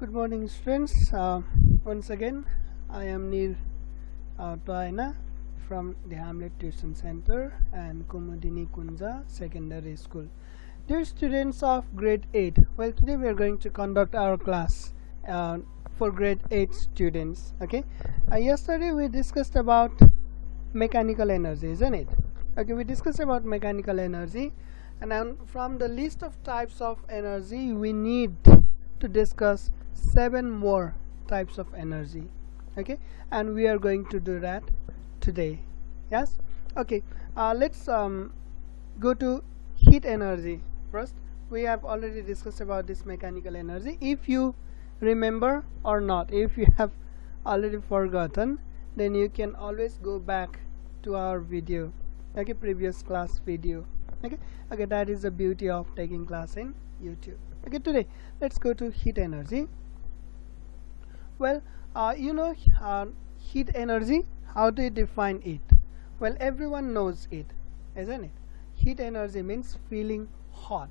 Good morning, students. Once again, I am Neer Toaina from the Hamlet Tuition Center and Kumudini Kunja Secondary School. Dear students of grade 8, well, today we are going to conduct our class for grade 8 students. Okay. Yesterday we discussed about mechanical energy, isn't it? Okay, we discussed about mechanical energy, and then from the list of types of energy, we need to discuss 7 more types of energy. Okay, and we are going to do that today. Yes. Okay, let's go to heat energy first. We have already discussed about this mechanical energy. If you remember or not, if you have already forgotten, then you can always go back to our video, okay, previous class video. Okay, that is the beauty of taking class in YouTube. Okay, today let's go to heat energy. Well, heat energy, how do you define it? Well, everyone knows it, isn't it? Heat energy means feeling hot.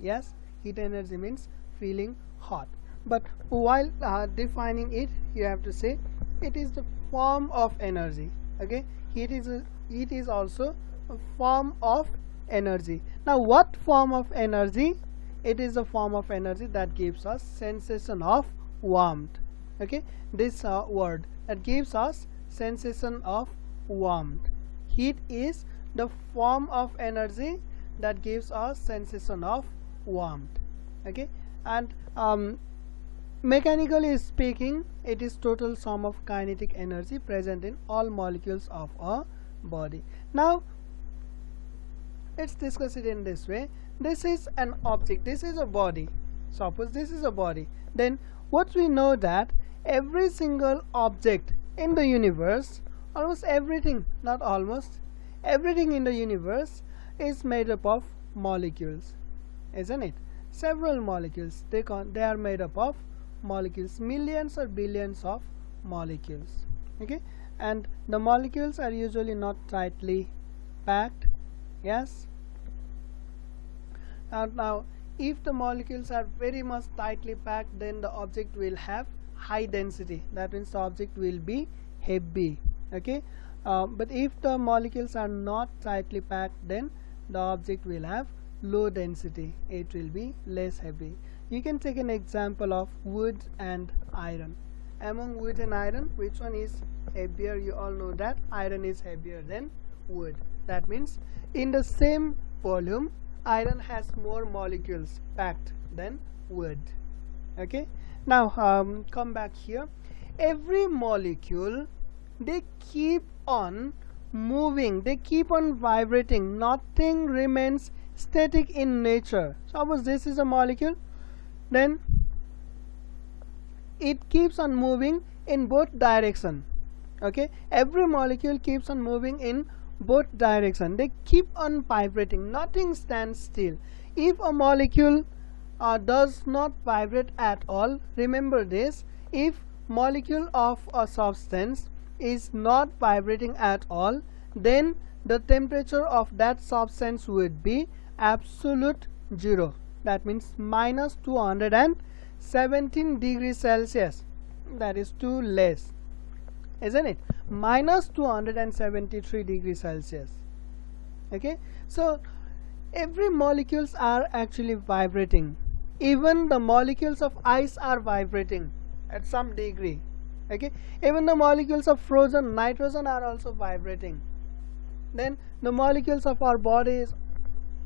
Yes, heat energy means feeling hot. But while defining it, you have to say it is the form of energy. Okay, heat is also a form of energy. Now, what form of energy? It is a form of energy that gives us sensation of warmth. Okay, this word that gives us sensation of warmth. Heat is the form of energy that gives us sensation of warmth. Okay, and mechanically speaking, it is total sum of kinetic energy present in all molecules of a body. Now let's discuss it in this way. This is an object, this is a body. Suppose this is a body, then what we know that every single object in the universe, almost everything, not almost everything in the universe, is made up of molecules, isn't it? Several molecules, they are made up of molecules, millions or billions of molecules. Okay, and the molecules are usually not tightly packed. Yes. Now if the molecules are very much tightly packed, then the object will have high density. That means the object will be heavy. Okay, but if the molecules are not tightly packed, then the object will have low density. It will be less heavy. You can take an example of wood and iron. Among wood and iron, which one is heavier? You all know that iron is heavier than wood. That means in the same volume, iron has more molecules packed than wood. Okay, now come back here. Every molecule, they keep on moving, they keep on vibrating. Nothing remains static in nature. Suppose this is a molecule, then it keeps on moving in both direction. Okay, every molecule keeps on moving in both direction. They keep on vibrating, nothing stands still. If a molecule does not vibrate at all, remember this, if molecule of a substance is not vibrating at all, then the temperature of that substance would be absolute zero. That means minus 217 degrees Celsius. That is too less, isn't it? Minus 273 degrees Celsius. Okay, so every molecules are actually vibrating. Even the molecules of ice are vibrating at some degree. Okay, even the molecules of frozen nitrogen are also vibrating. Then the molecules of our bodies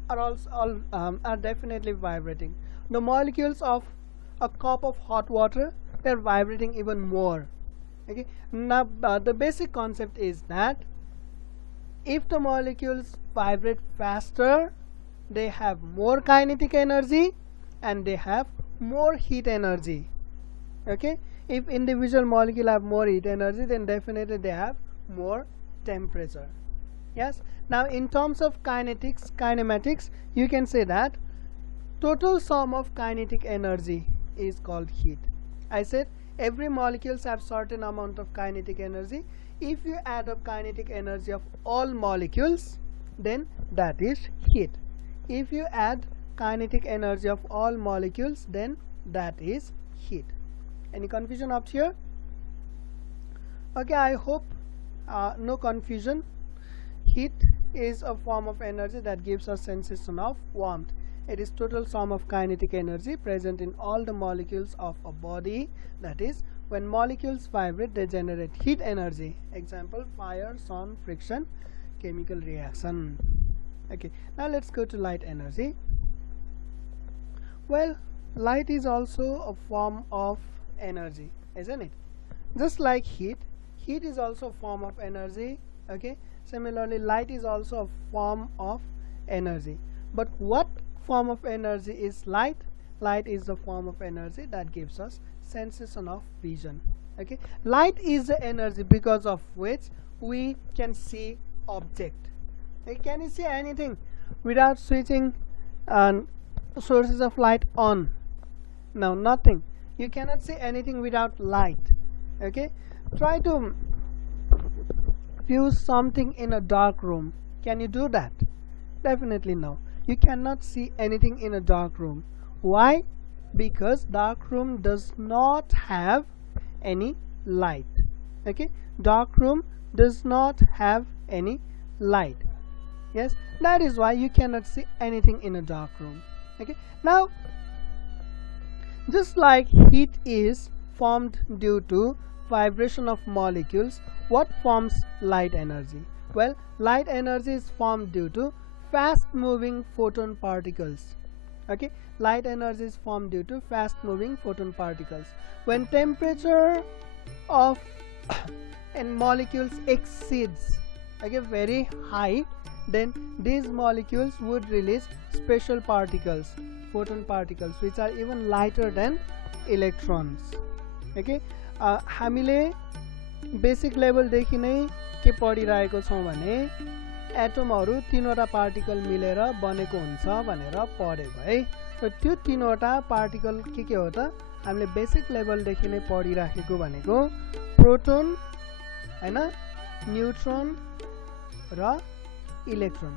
are also are definitely vibrating. The molecules of a cup of hot water, they are vibrating even more. Okay, now the basic concept is that if the molecules vibrate faster, they have more kinetic energy and they have more heat energy. Okay, if individual molecule have more heat energy, then definitely they have more temperature. Yes, now in terms of kinematics, you can say that total sum of kinetic energy is called heat. I said every molecules have certain amount of kinetic energy. If you add up kinetic energy of all molecules, then that is heat. If you add kinetic energy of all molecules, then that is heat. Any confusion up here? Okay, I hope no confusion. Heat is a form of energy that gives us sensation of warmth. It is total sum of kinetic energy present in all the molecules of a body. That is, when molecules vibrate, they generate heat energy. Example: fire, sun, friction, chemical reaction. Okay, now let's go to light energy. Well, light is also a form of energy, isn't it? Just like heat is also a form of energy. Okay, similarly light is also a form of energy. But what form of energy is light? Light is the form of energy that gives us sensation of vision. Okay, light is the energy because of which we can see object. Okay, can you see anything without switching sources of light on? No, nothing. You cannot see anything without light. Okay, try to view something in a dark room. Can you do that? Definitely no. You cannot see anything in a dark room. Why? Because dark room does not have any light. Okay, dark room does not have any light. Yes, that is why you cannot see anything in a dark room. Okay, now just like heat is formed due to vibration of molecules, what forms light energy? Well, light energy is formed due to fast moving photon particles. Okay, light energy is formed due to fast moving photon particles. When temperature of and molecules exceeds very high, then these molecules would release special particles, photon particles, which are even lighter than electrons. Okay, हामीले basic level देखि नै के पढिरहेको छौं भने एटमहरु तीनवटा particle मिलेर बनेको हुन्छ भनेर पढेको है। र त्यो तीनवटा पार्टिकल के हो त हामीले बेसिक लेभल देखि नै पढिराखेको भनेको प्रोटोन हैन, न्यूट्रोन र इलेक्ट्रोन।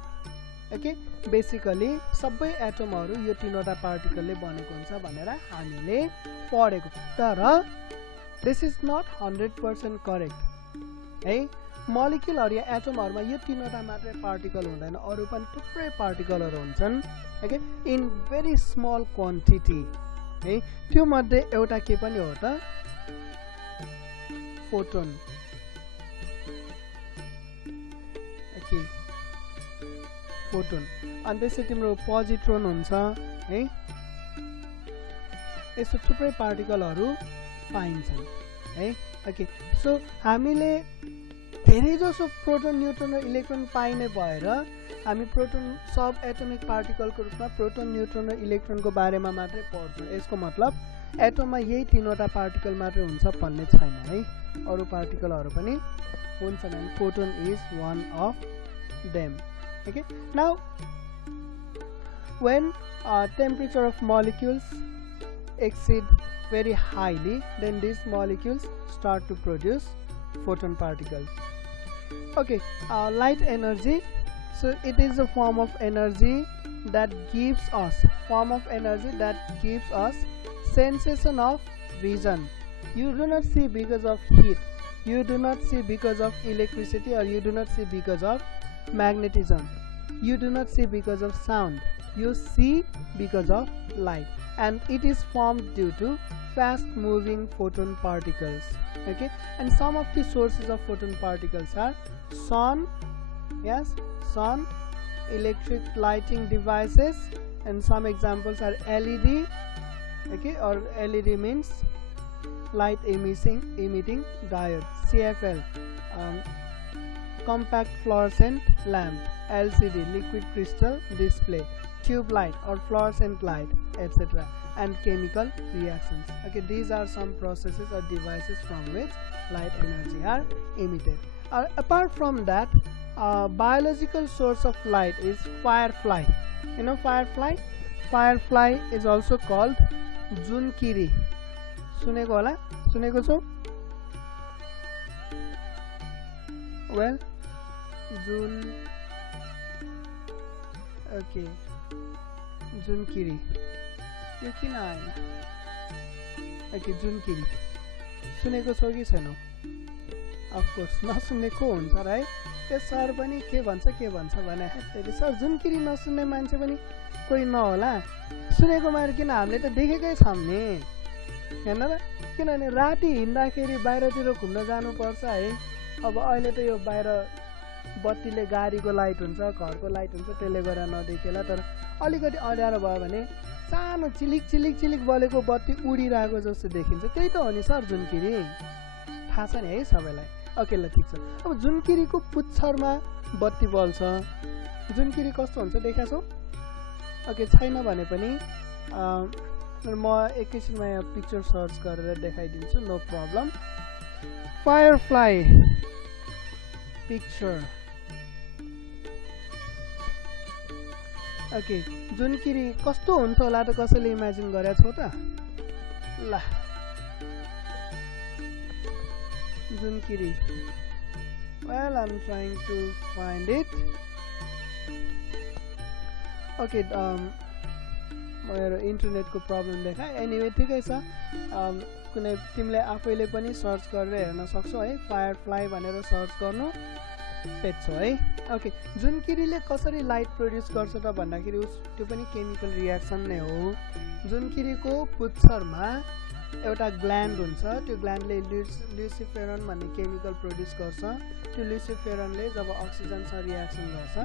ओके, बेसिकली सबै एटमहरु यो तीनवटा पार्टिकलले बनेको हुन्छ भनेर हामीले पढेको। तर दिस इज नट 100% करेक्ट है। मोलिक्युलहरु या एटमहरुमा यो तीनवटा मात्रै पार्टिकल हुँदैन, अरु पनि थुप्रै पार्टिकलहरु हुन्छन्। Okay, in very small quantity है। त्यो मध्ये एउटा के पनि हो त फोटोन। Okay, photon. अनि त्यसै तिम्रो पोजिट्रोन हुन्छ है। यसो थुप्रै पार्टिकलहरु पाइन्छन् है। ओके, सो हामीले धेरै जसो प्रोटोन, न्यूट्रोन र इलेक्ट्रोन पाइने भएर हामी प्रोटोन सब एटमिक पार्टिकलको रूपमा प्रोटोन, न्यूट्रोन र इलेक्ट्रोनको बारेमा मात्रै पढ्छौं। यसको मतलब एटममा यही तीनवटा पार्टिकल मात्रै हुन्छ भन्ने छैन है, अरु पार्टिकलहरु पनि हुन्छन्। And photon is one of them. Okay, now when temperature of molecules exceed very highly, then these molecules start to produce photon particles. Okay, light energy, so it is a form of energy that gives us sensation of vision. You do not see because of heat, you do not see because of electricity, or you do not see because of magnetism, you do not see because of sound, you see because of light, and it is formed due to fast moving photon particles. Okay, and some of the sources of photon particles are sun, yes, sun, electric lighting devices, and some examples are LED. Okay, or LED means light emitting diode, CFL, compact fluorescent lamp, LCD, liquid crystal display, tube light or fluorescent light, etc., and chemical reactions. Okay, these are some processes or devices from which light energy are emitted. Apart from that, biological source of light is firefly. You know firefly? Firefly is also called जुनकिरी। सुनेको होला? सुनेको छौ? Well, okay, जुनकिरी। यो किन आएन? Okay, जुनकिरी। सुनेको छौ कि छैनौ? अफकोर्स नसुनेको हुन्छ र है। त्यो सर पनि के भन्छ भने त्यसले सर जुनकिरी नसुन्ने मान्छे पनि कोही नहोला, सुनेको मारे किन हामीले त देखेकै छौँ नि हेर्न र। किनभने राति हिँड्दाखेरि बाहिरतिर घुम्न जानुपर्छ है। अब अहिले त यो बाहिर बत्तीले गाडीको लाइट हुन्छ, घरको लाइट हुन्छ, त्यसले गर्दा नदेखिएला। तर अलिकति अँध्यारो भयो भने सानो चिलिक चिलिक चिलिक बलेको बत्ती उडिरहेको जस्तो देखिन्छ। त्यही त हो नि सर जुनकिरी, थाहा छ नि है सबैलाई। ओके ल ठिक छ। अब जुनकिरीको पुच्छरमा बत्ती बल्छ, जुनकिरी कस्तो हुन्छ देखा छौ? ओके छैन भने पनि म एकैछिनमा यहाँ पिक्चर सर्च गरेर देखाइदिन्छु, no problem. Firefly picture. Okay जुनकिरी कस्तो हुन्छ होला त कसैले इमेजिन गरेको छौ त? ल जुनकिरी, well I'm trying to find it. Okay मेरो इन्टरनेटको प्रब्लम देखा। एनिवे ठिकै छ, कुनै तिमीले आफैले पनि सर्च गरेर हेर्न सक्छौ है। फायरफ्लाई भनेर सर्च गर्नु भेट्छौ है। ओके जुनकिरीले कसरी लाइट प्रड्युस गर्छ त भन्दाखेरि त्यो पनि केमिकल रियाक्सन नै हो। जुनकिरीको पुच्छरमा एउटा ग्ल्यान्ड हुन्छ, त्यो ग्ल्यान्डले ल्युसिफेरन भन्ने केमिकल प्रड्युस गर्छ। त्यो ल्युसिफेरनले जब अक्सिजनसँग रियाक्सन गर्छ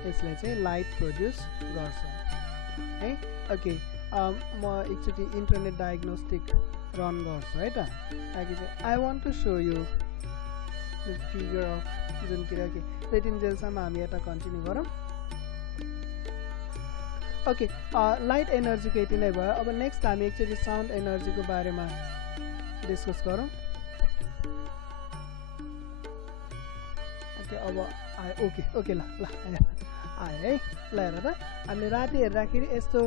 त्यसले चाहिँ लाइट प्रड्युस गर्छ है। ओके म एकचोटि इन्टरनेट डायग्नोस्टिक रन गर्छु है त, ताकि चाहिँ I want to show you the figure of जुनकिरी। ओके त्यतिन्जेलसम्म हामी यता कन्टिन्यू गरौँ। ओके लाइट एनर्जीको यति नै भयो। अब नेक्स्ट हामी एकचोटि साउन्ड एनर्जीको बारेमा डिस्कस गरौँ। ओके अब आयो। ओके ल आयो है। ल हेर त हामीले राति हेर्दाखेरि यस्तो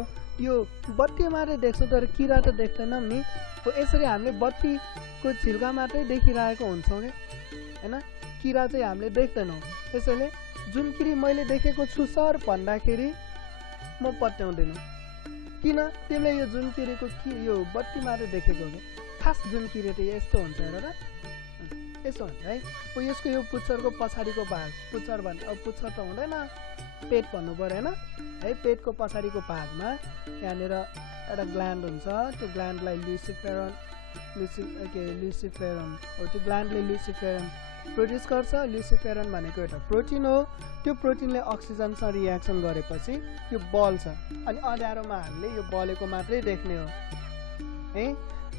यो बत्ती मात्रै देख्छौँ तर किरा त देख्दैनौँ नि। हो यसरी हामीले बत्तीको छिल्का मात्रै देखिरहेको हुन्छौँ कि होइन, किरा चाहिँ हामीले देख्दैनौँ। त्यसैले जुनकिरी मैले देखेको छु सर भन्दाखेरि म पत्याउँदिनँ। किन? तिमीले यो जुनकिरीको यो बत्ती मात्रै देखेको हो। खास जुनकिरी त यस्तो हुन्छ हेर त, यस्तो हुन्छ है। यसको यो पुच्छरको पछाडिको भाग, पुच्छर भने अब पुच्छर त हुँदैन, पेट भन्नु पऱ्यो होइन है। पेटको पछाडिको भागमा यहाँनिर एउटा ग्ल्यान्ड हुन्छ। त्यो ग्ल्यान्डलाई ल्युसिफेरन हो। त्यो ग्ल्यान्डले ल्युसिफेरन प्रड्युस गर्छ। ल्युसिफेरन भनेको एउटा प्रोटिन हो। त्यो प्रोटिनले अक्सिजनसँग रियाक्सन गरेपछि यो बल्छ, अनि अँध्यारोमा हामीले यो बलेको मात्रै देख्ने हो है।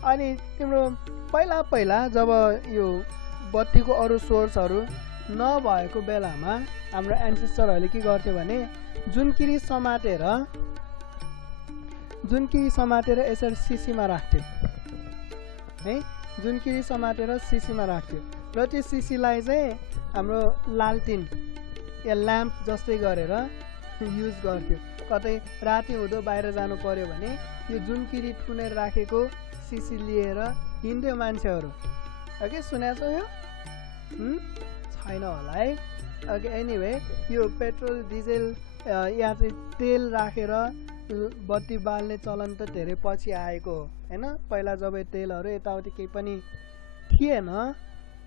अनि तिम्रो पहिला जब यो बत्तीको अरू सोर्सहरू नभएको बेलामा हाम्रो एन्सेस्टरहरूले के गर्थ्यो भने जुनकिरी समातेर यसरी सिसीमा राख्थ्यो है। जुनकिरी समातेर सिसीमा राख्थ्यो र त्यो सिसीलाई चाहिँ हाम्रो लालटिन या ल्याम्प जस्तै गरेर युज गर्थ्यो। कतै राति हुँदो बाहिर जानु पर्यो भने यो जुनकिरी थुनेर राखेको सिसी लिएर हिँड्थ्यो मान्छेहरू। ओके सुनेको छौ यो? छैन होला है। ओके एनिवे यो पेट्रोल डिजेल या चाहिँ तेल राखेर बत्ती बाल्ने चलन त धेरै पछि आएको हो होइन। पहिला जब तेलहरू यताउति केही पनि थिएन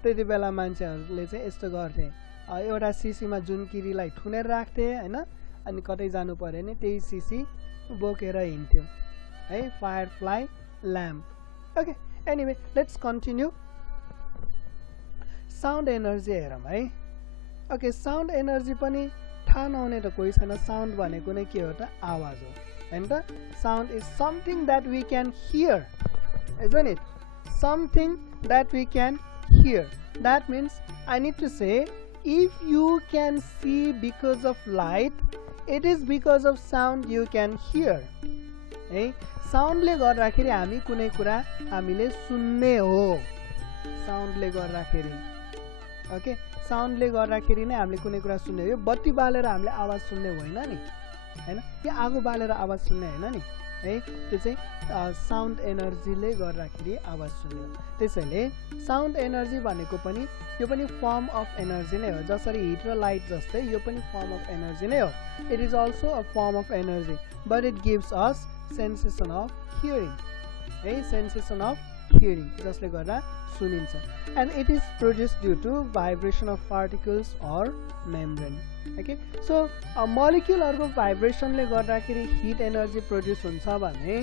त्यति बेला मान्छेहरूले चाहिँ यस्तो गर्थे, एउटा सिसीमा जुनकिरीलाई थुनेर राख्थे होइन, अनि कतै जानु पर्यो भने त्यही सिसी बोकेर हिँड्थ्यो है। Firefly lamp. Okay anyway let's continue. Sound energy हेरौँ है। ओके साउन्ड एनर्जी पनि थाहा नहुने त कोही छैन। साउन्ड भनेको नै के हो त? आवाज हो होइन त। Sound is something that we can hear, isn't it? Something that we can hear. That means I need to say if you can see because of light, it is because of sound you can hear है। साउन्डले गर्दाखेरि हामी कुनै कुरा हामीले सुन्ने हो। साउन्डले गर्दाखेरि okay साउन्डले गर्दाखेरि नै हामीले कुनै कुरा सुन्ने हो। यो बत्ती बालेर हामीले आवाज सुन्ने होइन नि होइन, यो आगो बालेर आवाज सुन्ने होइन नि है। त्यो चाहिँ साउन्ड एनर्जीले गर्दाखेरि आवाज सुन्ने हो। त्यसैले साउन्ड एनर्जी भनेको पनि यो पनि फर्म अफ एनर्जी नै हो। जसरी हिट र लाइट जस्तै यो पनि फर्म अफ एनर्जी नै हो। It is also a form of energy but it gives us sensation of hearing है। सेन्सेसन अफ hearing जसले गर्दा सुनिन्छ and it is produced due to vibration of particles or membrane. Okay, so moleculeहरुको भाइब्रेसनले गर्दाखेरि hit energy produce हुन्छ भने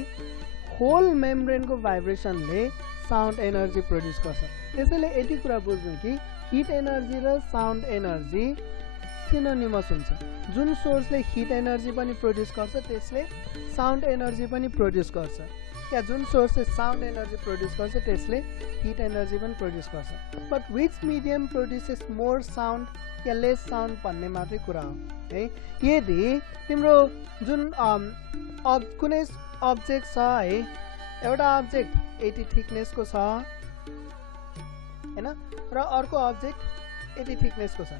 whole मेम्ब्रेनको भाइब्रेसनले sound energy produce गर्छ. त्यसैले यति कुरा बुझ्नु कि हिट एनर्जी र साउन्ड एनर्जी सिनोनिमस हुन्छ. जुन सोर्सले हिट एनर्जी पनि प्रोड्युस गर्छ त्यसले साउन्ड एनर्जी पनि प्रोड्युस गर्छ या जुन सोर्सले साउन्ड एनर्जी प्रोड्युस गर्छ त्यसले हिट एनर्जी पनि प्रोड्युस गर्छ. But which medium produces more sound yeah lace sound भन्ने मात्रै कुरा हो है. यदि तिम्रो जुन कुनै अब्जेक्ट छ है, एउटा अब्जेक्ट 80 थिकनेसको छ हैन र अर्को अब्जेक्ट 80 थिकनेसको छ,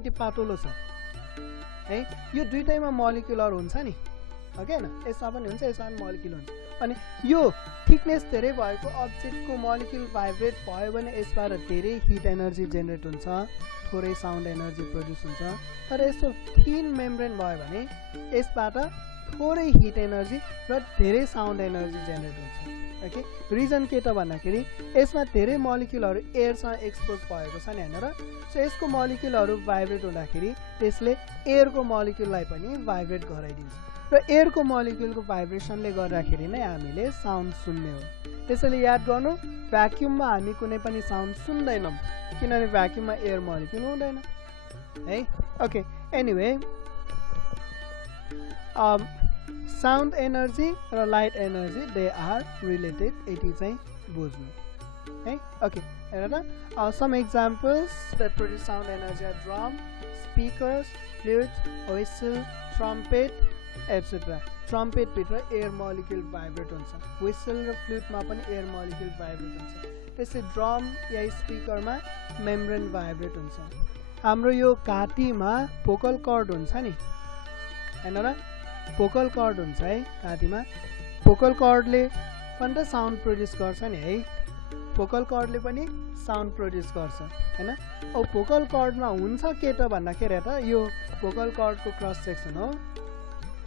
80 पातलो छ है, यो दुईटैमा मोलिक्युलर हुन्छ नि, ओके हैन, यसमा पनि हुन्छ यसमा पनि मोलिक्युल हुन्छ. अनि यो थिकनेस धेरै भएको अब्जेक्टको मोलिक्युल भाइब्रेट भयो भने यसबाट धेरै हिट एनर्जी जेनेरेट हुन्छ, थोरै साउन्ड एनर्जी प्रोड्युस हुन्छ. तर यस्तो थिन मेम्ब्रेन भयो भने यसबाट थोरै हिट एनर्जी र धेरै साउन्ड एनर्जी जेनेरेट हुन्छ. ओके, रिजन के त भन्दाखेरि यसमा धेरै मोलिक्युलहरु एयरसँग एक्सपोज भएको छ नि हैन र, सो यसको मोलिक्युलहरु भाइब्रेट हुँदाखेरि त्यसले एयरको मोलिक्युललाई पनि भाइब्रेट गराइदिन्छ र एयरको मोलिक्युलको भाइब्रेसनले गर्दाखेरि नै हामीले साउन्ड सुन्ने हो. त्यसैले याद गर्नु, भ्याक्युममा हामी कुनै पनि साउन्ड सुन्दैनौं किनभने भ्याक्युममा एयर मोलिक्युल हुँदैन है. ओके, एनीवे साउन्ड एनर्जी र light energy they are related, यति चाहिँ बुझ्नु है. ओके, हेर त some examples that produce sound energy are drum, speakers, flute, whistle, trumpet etcetera. Trumpet भित्र एयर मोलिक्युल भाइब्रेट हुन्छ, व्हिसल र फ्लुटमा पनि एयर मोलिक्युल भाइब्रेट हुन्छ. त्यसै ड्रम या स्पीकरमा मेम्ब्रेन भाइब्रेट हुन्छ. हाम्रो यो घाँटीमा भोकल कर्ड हुन्छ नि हैन र, भोकल कर्ड हुन्छ है घाँटीमा. भोकल कर्डले पनि त साउन्ड प्रोड्युस गर्छ नि है, भोकल कर्डले पनि साउन्ड प्रोड्युस गर्छ हैन. अब भोकल कर्डमा हुन्छ के त भन्दाखेरि त यो भोकल कर्डको क्रस सेक्सन हो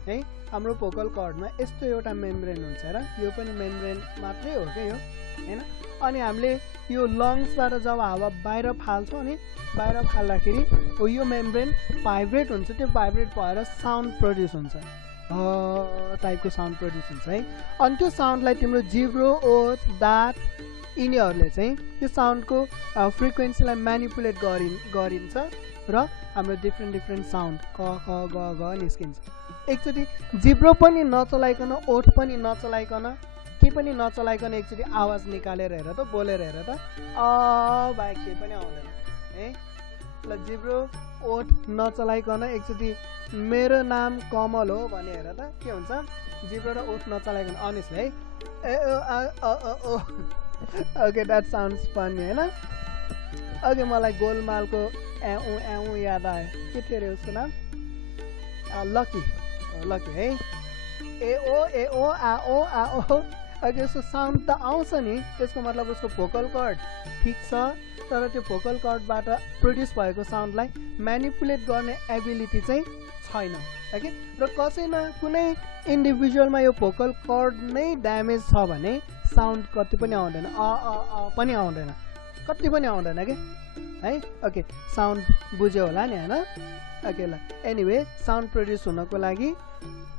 है. हाम्रो भोकल कर्डमा यस्तो एउटा मेम्ब्रेन हुन्छ र, यो पनि मेम्ब्रेन मात्रै हो के यो हैन. अनि हामीले यो लङ्सबाट जब हावा बाहिर फाल्छौँ नि, बाहिर फाल्दाखेरि यो मेम्ब्रेन भाइब्रेट हुन्छ, त्यो भाइब्रेट भएर साउन्ड प्रोड्युस हुन्छ, टाइपको साउन्ड प्रोड्युस हुन्छ है. अनि त्यो साउन्डलाई तिम्रो जिब्रो, ओठ, दाँत यिनीहरूले चाहिँ त्यो साउन्डको फ्रिक्वेन्सीलाई म्यानिपुलेट गरिन्छ र हाम्रो डिफ्रेन्ट साउन्ड क ख ग घ निस्किन्छ. एकचोटि जिब्रो पनि नचलाइकन, ओठ पनि नचलाइकन, के पनि नचलाइकन एकचोटि आवाज निकालेर हेर त, बोलेर हेर त, बाहेक केही पनि आउँदैन है. ल जिब्रो ओठ नचलाइकन एकचोटि मेरो नाम कमल हो भने हेर त के हुन्छ, जिब्रो र ओठ नचलाइकन अनेस्टली है. ओके, द्याट साउन्ड्स फनी हैन. ओके, मलाई गोलमालको एउ याद आयो. के थियो अरे उसको नाम? लकी, लकी है. ए ओ आ ओ. ओके, उसको साउन्ड त आउँछ नि, त्यसको मतलब उसको भोकल कर्ड ठिक छ, तर त्यो भोकल कर्डबाट प्रोड्युस भएको साउन्डलाई म्यानिपुलेट गर्ने एबिलिटी चाहिँ छैन. ओके, र कसैमा कुनै इन्डिभिजुअलमा यो भोकल कर्ड नै ड्यामेज छ भने साउन्ड कति पनि आउँदैन, पनि आउँदैन, कति पनि आउँदैन के है. ओके, साउन्ड बुझ्यो होला नि हैन. ओके, ल एनीवे साउन्ड प्रोड्युस हुनको लागि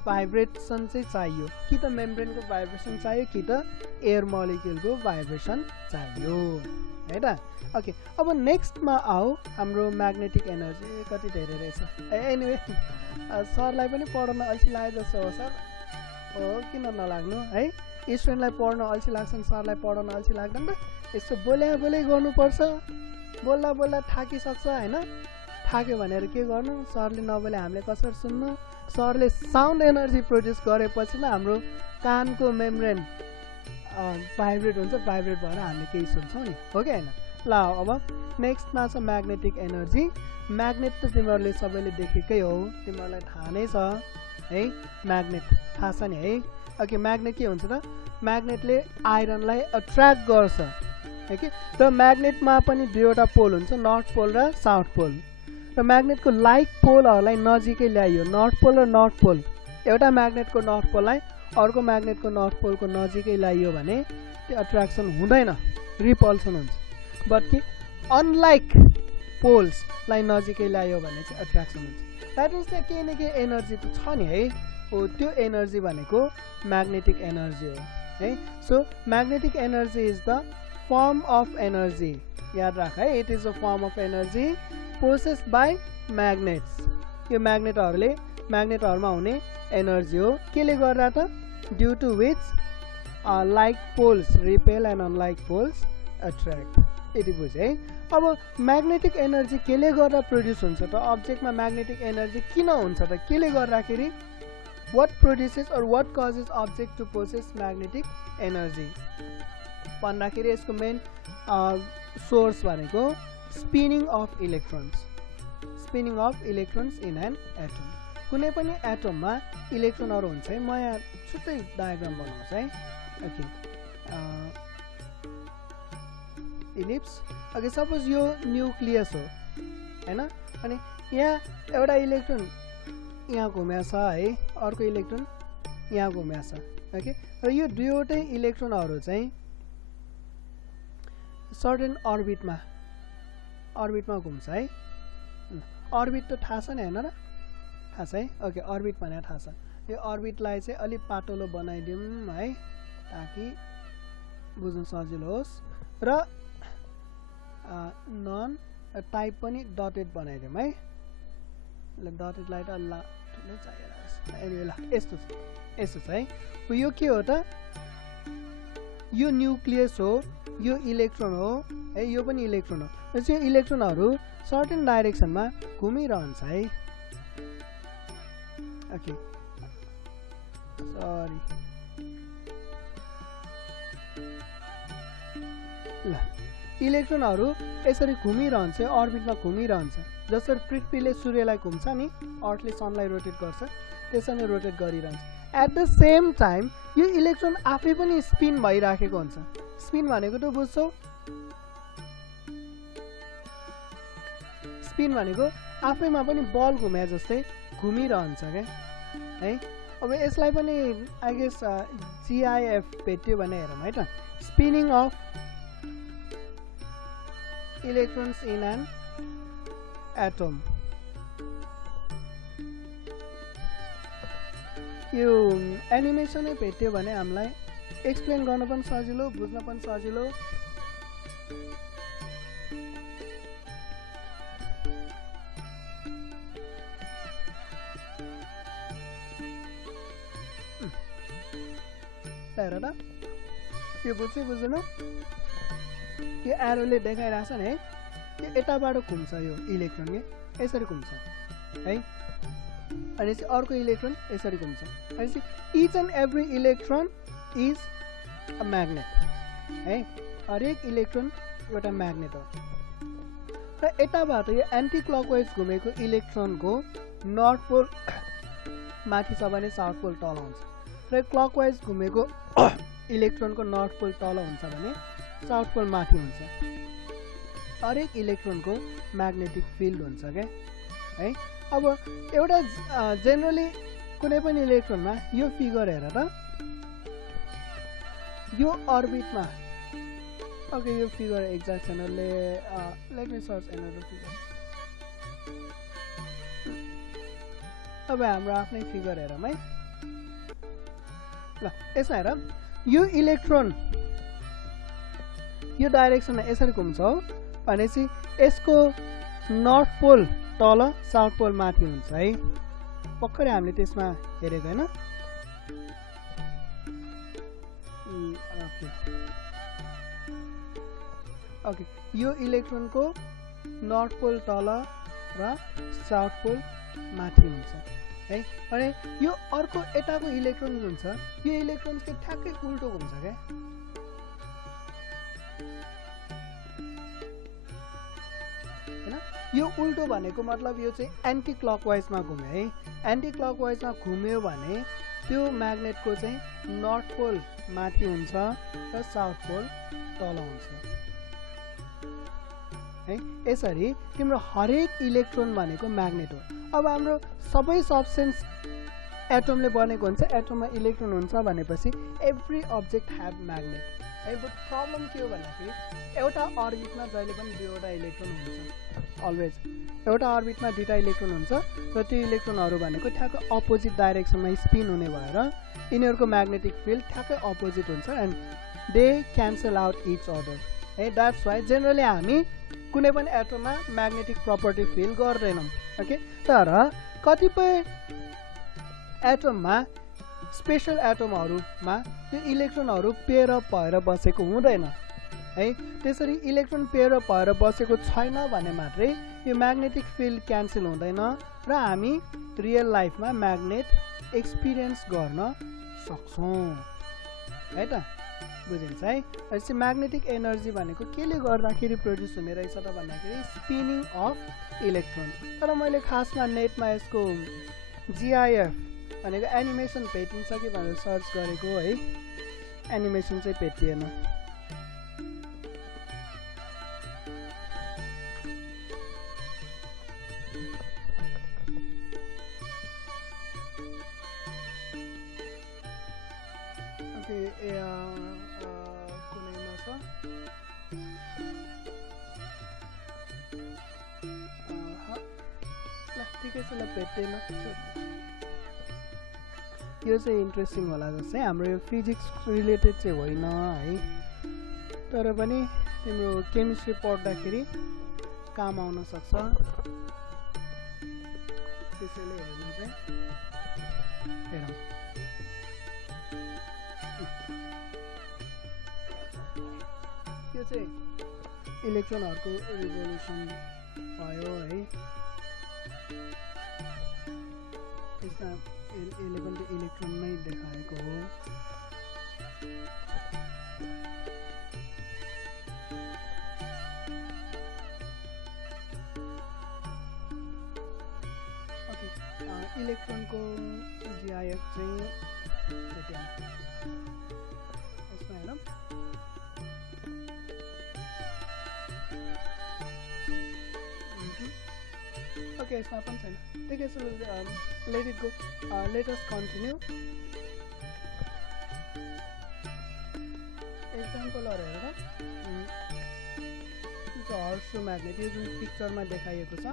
भाइब्रेसन चाहिँ चाहियो, कि त मेम्ब्रेनको भाइब्रेसन चाहियो कि त एयर मोलिक्युलको भाइब्रेसन चाहियो है त. ओके, अब नेक्स्टमा आऊ हाम्रो म्याग्नेटिक एनर्जी. कति धेरै रहेछ. एनीवे सरलाई पनि पढ्न अल्छी लाग्यो जस्तो हो सर, हो किन नलाग्नु है. स्टुडेन्टलाई पढ्न अल्छी लाग्छ, सरलाई पढाउन अल्छी लाग्दैन त. यसो बोले गर्नुपर्छ, बोल्दा बोल्दा थाकिसक्छ हैन. थाक्यो भनेर के गर्नु, सरले नबोले हामीले कसरी सुन्नु. सरले साउन्ड एनर्जी प्रोड्युस गरेपछि न हाम्रो कानको मेम्ब्रेन भाइब्रेट हुन्छ, भाइब्रेट भएर हामीले केही सुन्छौँ नि, हो कि हैन. ल अब नेक्स्टमा छ म्याग्नेटिक एनर्जी. म्याग्नेट त तिमीहरूले सबैले देखेकै हो, तिमीहरूलाई थाहा नै छ है. म्याग्नेट थाहा छ नि है. ओके, म्याग्नेट के हुन्छ त, म्याग्नेटले आइरनलाई अट्र्याक्ट गर्छ है कि. र म्याग्नेटमा पनि दुईवटा पोल हुन्छ, नर्थ पोल र साउथ पोल. र म्याग्नेटको लाइक पोलहरूलाई नजिकै ल्याइयो, नर्थ पोल र नर्थ पोल. एउटा म्याग्नेटको नर्थ पोललाई अर्को म्याग्नेटको नर्थ पोलको नजिकै ल्याइयो भने त्यो अट्र्याक्सन हुँदैन, रिपल्सन हुन्छ। बट कि अनलाइक पोल्सलाई नजिकै ल्यायो भने चाहिँ अट्र्याक्सन हुन्छ। द्याट मिन्स त्यहाँ केही न केही एनर्जी त छ नि है, हो त्यो एनर्जी भनेको म्याग्नेटिक एनर्जी हो है। So magnetic energy is the form of energy, याद राख है, it is a form of energy processed by magnets. यो म्याग्नेटहरूमा हुने एनर्जी हो। केले गर्दा त? Due to which like poles repel and unlike poles attract. यति बुझ्यो है। अब म्याग्नेटिक एनर्जी केले गर्दा प्रड्युस हुन्छ त? अब्जेक्टमा म्याग्नेटिक एनर्जी किन हुन्छ त? केले गर्दाखेरि? What produces or what causes object to process magnetic energy भन्दाखेरि यसको मेन सोर्स भनेको spinning of electrons, spinning of electrons in an atom. कुनै पनि एटममा इलेक्ट्रोनहरू हुन्छ है। म यहाँ छुट्टै डायग्राम बनाउँछु है। Okay, ellipse. ओके, सपोज यो न्युक्लियस हो हैन, अनि यहाँ एउटा इलेक्ट्रोन यहाँ घुम्या छ है, अर्को इलेक्ट्रोन यहाँ घुम्या छ। ओके, र यो दुईवटै इलेक्ट्रोनहरू चाहिँ सर्टेन अर्बिटमा घुम्छ है। अर्बिट त थाहा छ नि हैन र? थाहा छ है। ओके, अर्बिट भनेर थाहा छ। यो अर्बिटलाई चाहिँ अलिक पातलो बनाइदिउँ है, ताकि बुझ्न सजिलो होस्। र नन टाइप पनि डटेड बनाइदिउँ है। ल डटेडलाई त ल ठुलै चाहिएर ल यस्तो छ है। यो के हो त? यो न्युक्लियस हो, यो इलेक्ट्रोन हो है, यो पनि इलेक्ट्रोन हो। यो इलेक्ट्रोनहरू सर्टेन डाइरेक्सनमा घुमिरहन्छ है। ओके, सरी ल इलेक्ट्रोनहरू यसरी घुमिरहन्छ, अर्बिटमा घुमिरहन्छ। जसरी पृथ्वीले सूर्यलाई घुम्छ नि, अर्थले सनलाई रोटेट गर्छ, त्यसरी रोटेट गरिरहन्छ। एट द सेम टाइम यो इलेक्ट्रोन आफै पनि स्पिन भइराखेको हुन्छ। स्पिन भनेको त बुझ्छौ? स्पिन भनेको आफैमा पनि बल घुमे जस्तै घुमिरहन्छ क्या है। अब यसलाई पनि आई गेस GIF भेट्यो भने हेरौँ है त। Spinning of electrons in an atom. यो एनिमेसनै भेट्यो भने हामीलाई एक्सप्लेन गर्न पनि सजिलो, बुझ्न पनि सजिलो। हेर त, यो बुझ्नु? यो एरोले देखाइरहेछ नि है, यो यताबाट घुम्छ यो इलेक्ट्रोन के यसरी घुम्छ है, अनि चाहिँ अर्को इलेक्ट्रोन यसरी घुम्छ। अनि चाहिँ each and every electron is a magnet है। हरेक इलेक्ट्रोन एउटा म्याग्नेट हो। र यताबाट यो एन्टी क्लकवाइज घुमेको इलेक्ट्रोनको नर्थ पोल माथि छ भने साउथ पोल तल हुन्छ, र क्लकवाइज घुमेको इलेक्ट्रोनको नर्थ पोल तल हुन्छ भने साउथ पोल माथि हुन्छ। हरेक इलेक्ट्रोनको म्याग्नेटिक फिल्ड हुन्छ क्या है। अब एउटा जेनरली कुनै पनि इलेक्ट्रोनमा यो फिगर हेर त, यो अर्बिटमा। ओके, यो फिगर एक्ज्याक्ट छैन, let me search another figure. अब हाम्रो आफ्नै फिगर हेरौँ है। ल यसमा हेर, यो इलेक्ट्रोन यो डाइरेक्सनमा यसरी घुम्छ हो भनेपछि यसको नर्थ पोल तल साउथ पोल माथि हुन्छ है। पक्कै हामीले त्यसमा हेरेको हैन। ओके, यो इलेक्ट्रोनको नर्थ पोल तल र साउथ पोल माथि हुन्छ है। अनि यो अर्को यताको इलेक्ट्रोन हुन्छ, यो इलेक्ट्रोन चाहिँ ठ्याक्कै उल्टो घुम्छ क्या। हैन, यो उल्टो भनेको मतलब यो चाहिँ एन्टी क्लकवाइजमा घुम्यो है। एन्टी क्लकवाइजमा घुम्यो भने त्यो म्याग्नेटको चाहिँ नर्थ पोल माथि हुन्छ र साउथ पोल तल हुन्छ है। यसरी तिम्रो हरेक इलेक्ट्रोन भनेको म्याग्नेट हो। अब हाम्रो सबै सब्स्टेन्स एटमले बनेको हुन्छ, एटममा इलेक्ट्रोन हुन्छ भनेपछि एभ्री अब्जेक्ट ह्याभ म्याग्नेट है। बट प्रब्लम के हो भन्दाखेरि एउटा अर्बिटमा जहिले पनि दुईवटा इलेक्ट्रोन हुन्छ, अलवेज एउटा अर्बिटमा दुईटा इलेक्ट्रोन हुन्छ र त्यो इलेक्ट्रोनहरू भनेको ठ्याक्कै अपोजिट डाइरेक्सनमा स्पिन हुने भएर यिनीहरूको म्याग्नेटिक फिल्ड ठ्याक्कै अपोजिट हुन्छ and they cancel out each other है। द्याट्स वाइ जेनरली हामी कुनै पनि एटममा म्याग्नेटिक प्रपर्टी फिल गर्दैनौँ, ओके। तर कतिपय एटममा स्पेसल एटमहरूमा त्यो इलेक्ट्रोनहरू पेयर अप भएर बसेको हुँदैन है। त्यसरी इलेक्ट्रोन पेयर अप भएर बसेको छैन भने मात्रै यो म्याग्नेटिक फिल्ड क्यान्सल हुँदैन र हामी रियल लाइफमा म्याग्नेट एक्सपिरियन्स गर्न सक्छौँ है त, बुझिन्छ है। यसरी म्याग्नेटिक एनर्जी भनेको केले गर्दाखेरि प्रड्युस हुने रहेछ त भन्दाखेरि स्पिनिङ अफ इलेक्ट्रोन। तर मैले खासमा नेटमा यसको GIF भनेको एनिमेसन भेटिन्छ कि भनेर सर्च गरेको है, एनिमेसन चाहिँ भेटिएन। ओके, कुनैमा छ ल ठिकै छ, ल भेट्दैन। यो चाहिँ इन्ट्रेस्टिङ होला जस्तै, हाम्रो यो फिजिक्स रिलेटेड चाहिँ होइन है, तर पनि तिम्रो केमिस्ट्री पढ्दाखेरि काम आउन सक्छ, त्यसैले हेर्नु चाहिँ हेरौँ। यो चाहिँ इलेक्ट्रोनहरूको रिभोल्युसन भयो है। यसमा यसले पनि त्यो इलेक्ट्रोन नै देखाएको हो। ओके, इलेक्ट्रोनको GIF चाहिँ यसमा हेरौँ। ओके, यसमा पनि छैन, ठिकै छ, let it go, let us continue. एक्जाम्पलहरू हेरेर हर्सु म्याग्नेट, यो जुन पिक्चरमा देखाइएको छ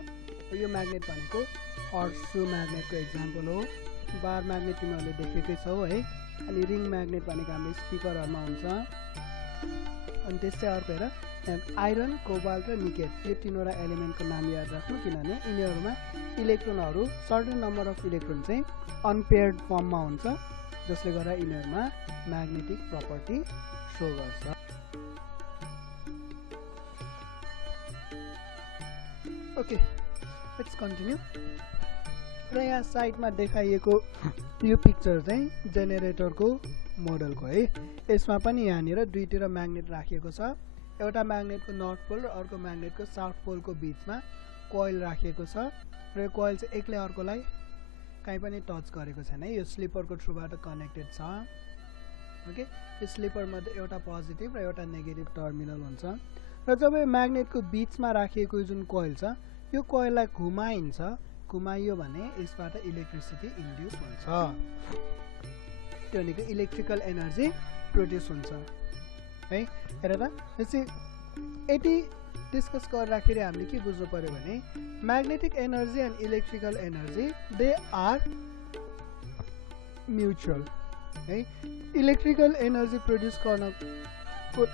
यो म्याग्नेट भनेको हर्सु म्याग्नेटको एक्जाम्पल हो। बार म्याग्नेट तिमीहरूले देखेकै छौ है। अनि रिङ म्याग्नेट भनेको हाम्रो स्पिकरहरूमा हुन्छ। अनि त्यस्तै अर्को हेर, आइरन, कोबाल्ट र निकेल, यो तीनवटा एलिमेन्टको नाम याद राख्नु, किनभने यिनीहरूमा इलेक्ट्रोनहरू सर्टेन नम्बर अफ इलेक्ट्रोन चाहिँ अनपेयर्ड फर्ममा हुन्छ, जसले गर्दा यिनीहरूमा म्याग्नेटिक प्रपर्टी सो गर्छ। Okay, let's continue. र यहाँ साइडमा देखाइएको यो पिक्चर चाहिँ जेनेरेटरको मोडलको है। यसमा पनि यहाँनिर दुईतिर म्याग्नेट राखिएको छ, एउटा म्याग्नेटको नर्थ पोल र अर्को म्याग्नेटको साउथ पोलको बिचमा कोइल राखिएको छ र यो कोइल चाहिँ एक्लै अर्कोलाई कहीँ पनि टच गरेको छैन, यो स्लिपरको थ्रुबाट कनेक्टेड छ। ओके, यो स्लिपरमध्ये एउटा पोजिटिभ र एउटा नेगेटिभ टर्मिनल हुन्छ र जब यो म्याग्नेटको बिचमा राखिएको जुन कोइल छ यो कोइललाई घुमाइयो भने यसबाट इलेक्ट्रिसिटी इन्ड्युस हुन्छ, त्यो भनेको इलेक्ट्रिकल एनर्जी प्रोड्युस हुन्छ है। हेर त, यसै यति डिस्कस गर्दाखेरि हामीले के बुझ्नु पर्यो भने magnetic energy and electrical energy they are mutual है। इलेक्ट्रिकल एनर्जी प्रोड्युस गर्नको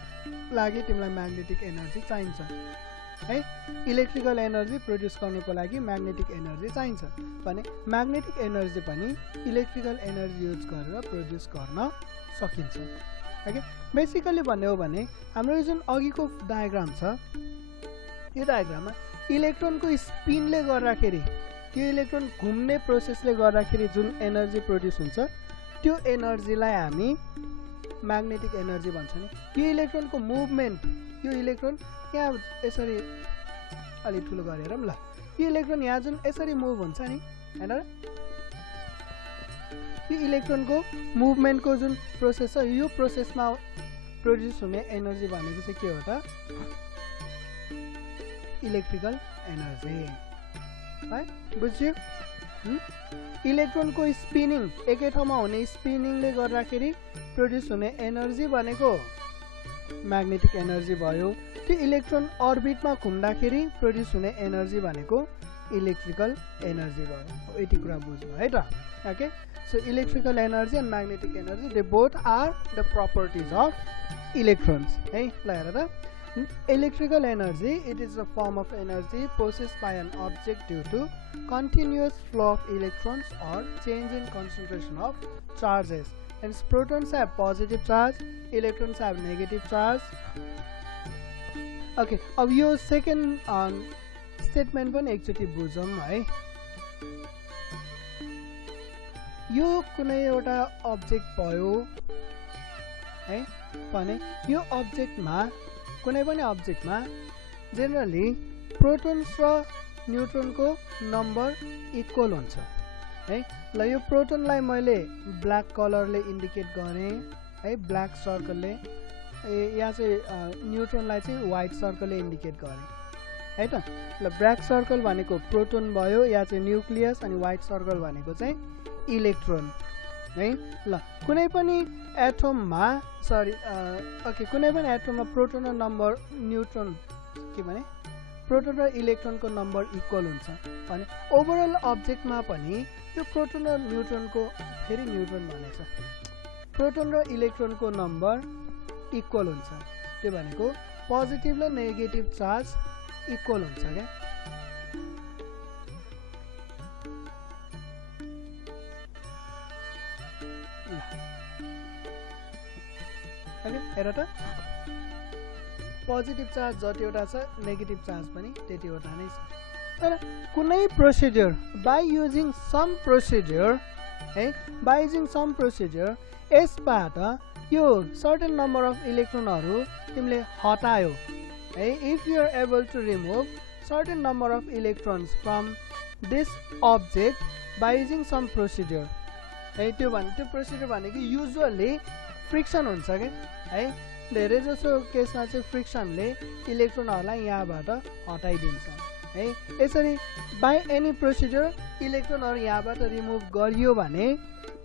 लागि तिमीलाई म्याग्नेटिक एनर्जी चाहिन्छ है। इलेक्ट्रिकल एनर्जी प्रोड्युस गर्नको लागि म्याग्नेटिक एनर्जी चाहिन्छ भने म्याग्नेटिक एनर्जी पनि इलेक्ट्रिकल एनर्जी युज गरेर प्रोड्युस गर्न सकिन्छ। ओके, बेसिकली भन्ने हो भने हाम्रो जुन अघिको डायग्राम छ यो डायग्राममा इलेक्ट्रोनको स्पिनले गर्दाखेरि, त्यो इलेक्ट्रोन घुम्ने प्रोसेसले गर्दाखेरि जुन एनर्जी प्रोड्युस हुन्छ त्यो एनर्जीलाई हामी म्याग्नेटिक एनर्जी भन्छ नि। यो इलेक्ट्रोनको मुभमेन्ट, यो इलेक्ट्रोन यहाँ यसरी अलि ठुलो गरेर ल, यो इलेक्ट्रोन यहाँ जुन यसरी मुभ हुन्छ नि हैन र, यो इलेक्ट्रोनको मुभमेन्टको जुन प्रोसेस छ यो प्रोसेसमा प्रोड्युस हुने एनर्जी भनेको चाहिँ के हो त, इलेक्ट्रिकल एनर्जी है। बुझ्यो? इलेक्ट्रोनको स्पिनिङ एकै ठाउँमा हुने स्पिनिङले गर्दाखेरि प्रोड्युस हुने एनर्जी भनेको म्याग्नेटिक एनर्जी भयो त्यो इलेक्ट्रोन अर्बिटमा घुम्दाखेरि प्रोड्युस हुने एनर्जी भनेको इलेक्ट्रिकल एनर्जी भयो यति कुरा बुझ्नु है त okay so electrical energy and magnetic energy they both are the properties of electrons है ल हेर त electrical energy it is a form of energy possessed by an object due to continuous flow of electrons or change in concentration of charges. Hence protons have positive charge, electrons have negative charge. Okay, अब यो second statement पनि एकचोटि बुझौँ है यो कुनै एउटा object भयो है भने यो अब्जेक्टमा कुनै पनि अब्जेक्टमा जेनरली प्रोटोन्स र न्युट्रोनको नम्बर इक्वल हुन्छ है ल यो प्रोटोनलाई मैले ब्ल्याक कलरले इन्डिकेट गरेँ है ब्ल्याक सर्कलले यहाँ चाहिँ न्युट्रोनलाई चाहिँ व्हाइट सर्कलले इन्डिकेट गरेँ है त ल ब्ल्याक सर्कल भनेको प्रोटोन भयो यहाँ चाहिँ न्युक्लियस अनि व्हाइट सर्कल भनेको चाहिँ इलेक्ट्रोन है ल कुनै पनि एटममा ओके कुनै पनि एटममा प्रोटोन र नम्बर न्युट्रोन के भने प्रोटोन र इलेक्ट्रोनको नम्बर इक्वल हुन्छ भने ओभरअल अब्जेक्टमा पनि यो प्रोटोन र न्युट्रोनको फेरि न्युट्रोन भनेछ प्रोटोन र इलेक्ट्रोनको नम्बर इक्वल हुन्छ त्यो भनेको पोजिटिभ र नेगेटिभ चार्ज इक्वल हुन्छ क्या हेर त पोजिटिभ चार्ज जतिवटा छ नेगेटिभ चार्ज पनि त्यतिवटा नै छ तर कुनै procedure by using some procedure है बाई युजिङ सम प्रोसिजर यसबाट यो सर्टेन नम्बर अफ इलेक्ट्रोनहरू तिमीले हटायो है if you are able to remove certain number of electrons from this object by using some procedure है त्यो प्रोसिजर भनेको युजुअली फ्रिक्सन हुन्छ कि है धेरै जसो केसमा चाहिँ फ्रिक्सनले इलेक्ट्रोनहरूलाई यहाँबाट हटाइदिन्छ है यसरी बाई एनी प्रोसिजर इलेक्ट्रोनहरू यहाँबाट रिमुभ गरियो भने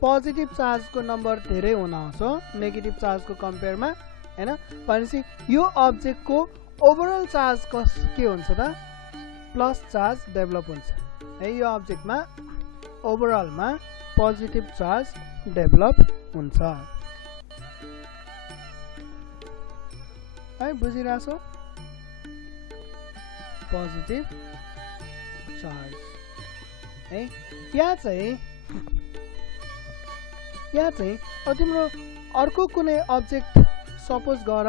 पोजिटिभ चार्जको नम्बर धेरै हुन आउँछ नेगेटिभ चार्जको कम्पेयरमा हैन भनेपछि यो अब्जेक्टको ओभरअल चार्ज के हुन्छ त प्लस चार्ज डेभलप हुन्छ है यो अब्जेक्टमा ओभरअलमा पोजिटिभ चार्ज डेभलप हुन्छ है बुझिरहेछौ पोजिटिभ चार्ज है यहाँ चाहिँ तिम्रो अर्को कुनै अब्जेक्ट सपोज गर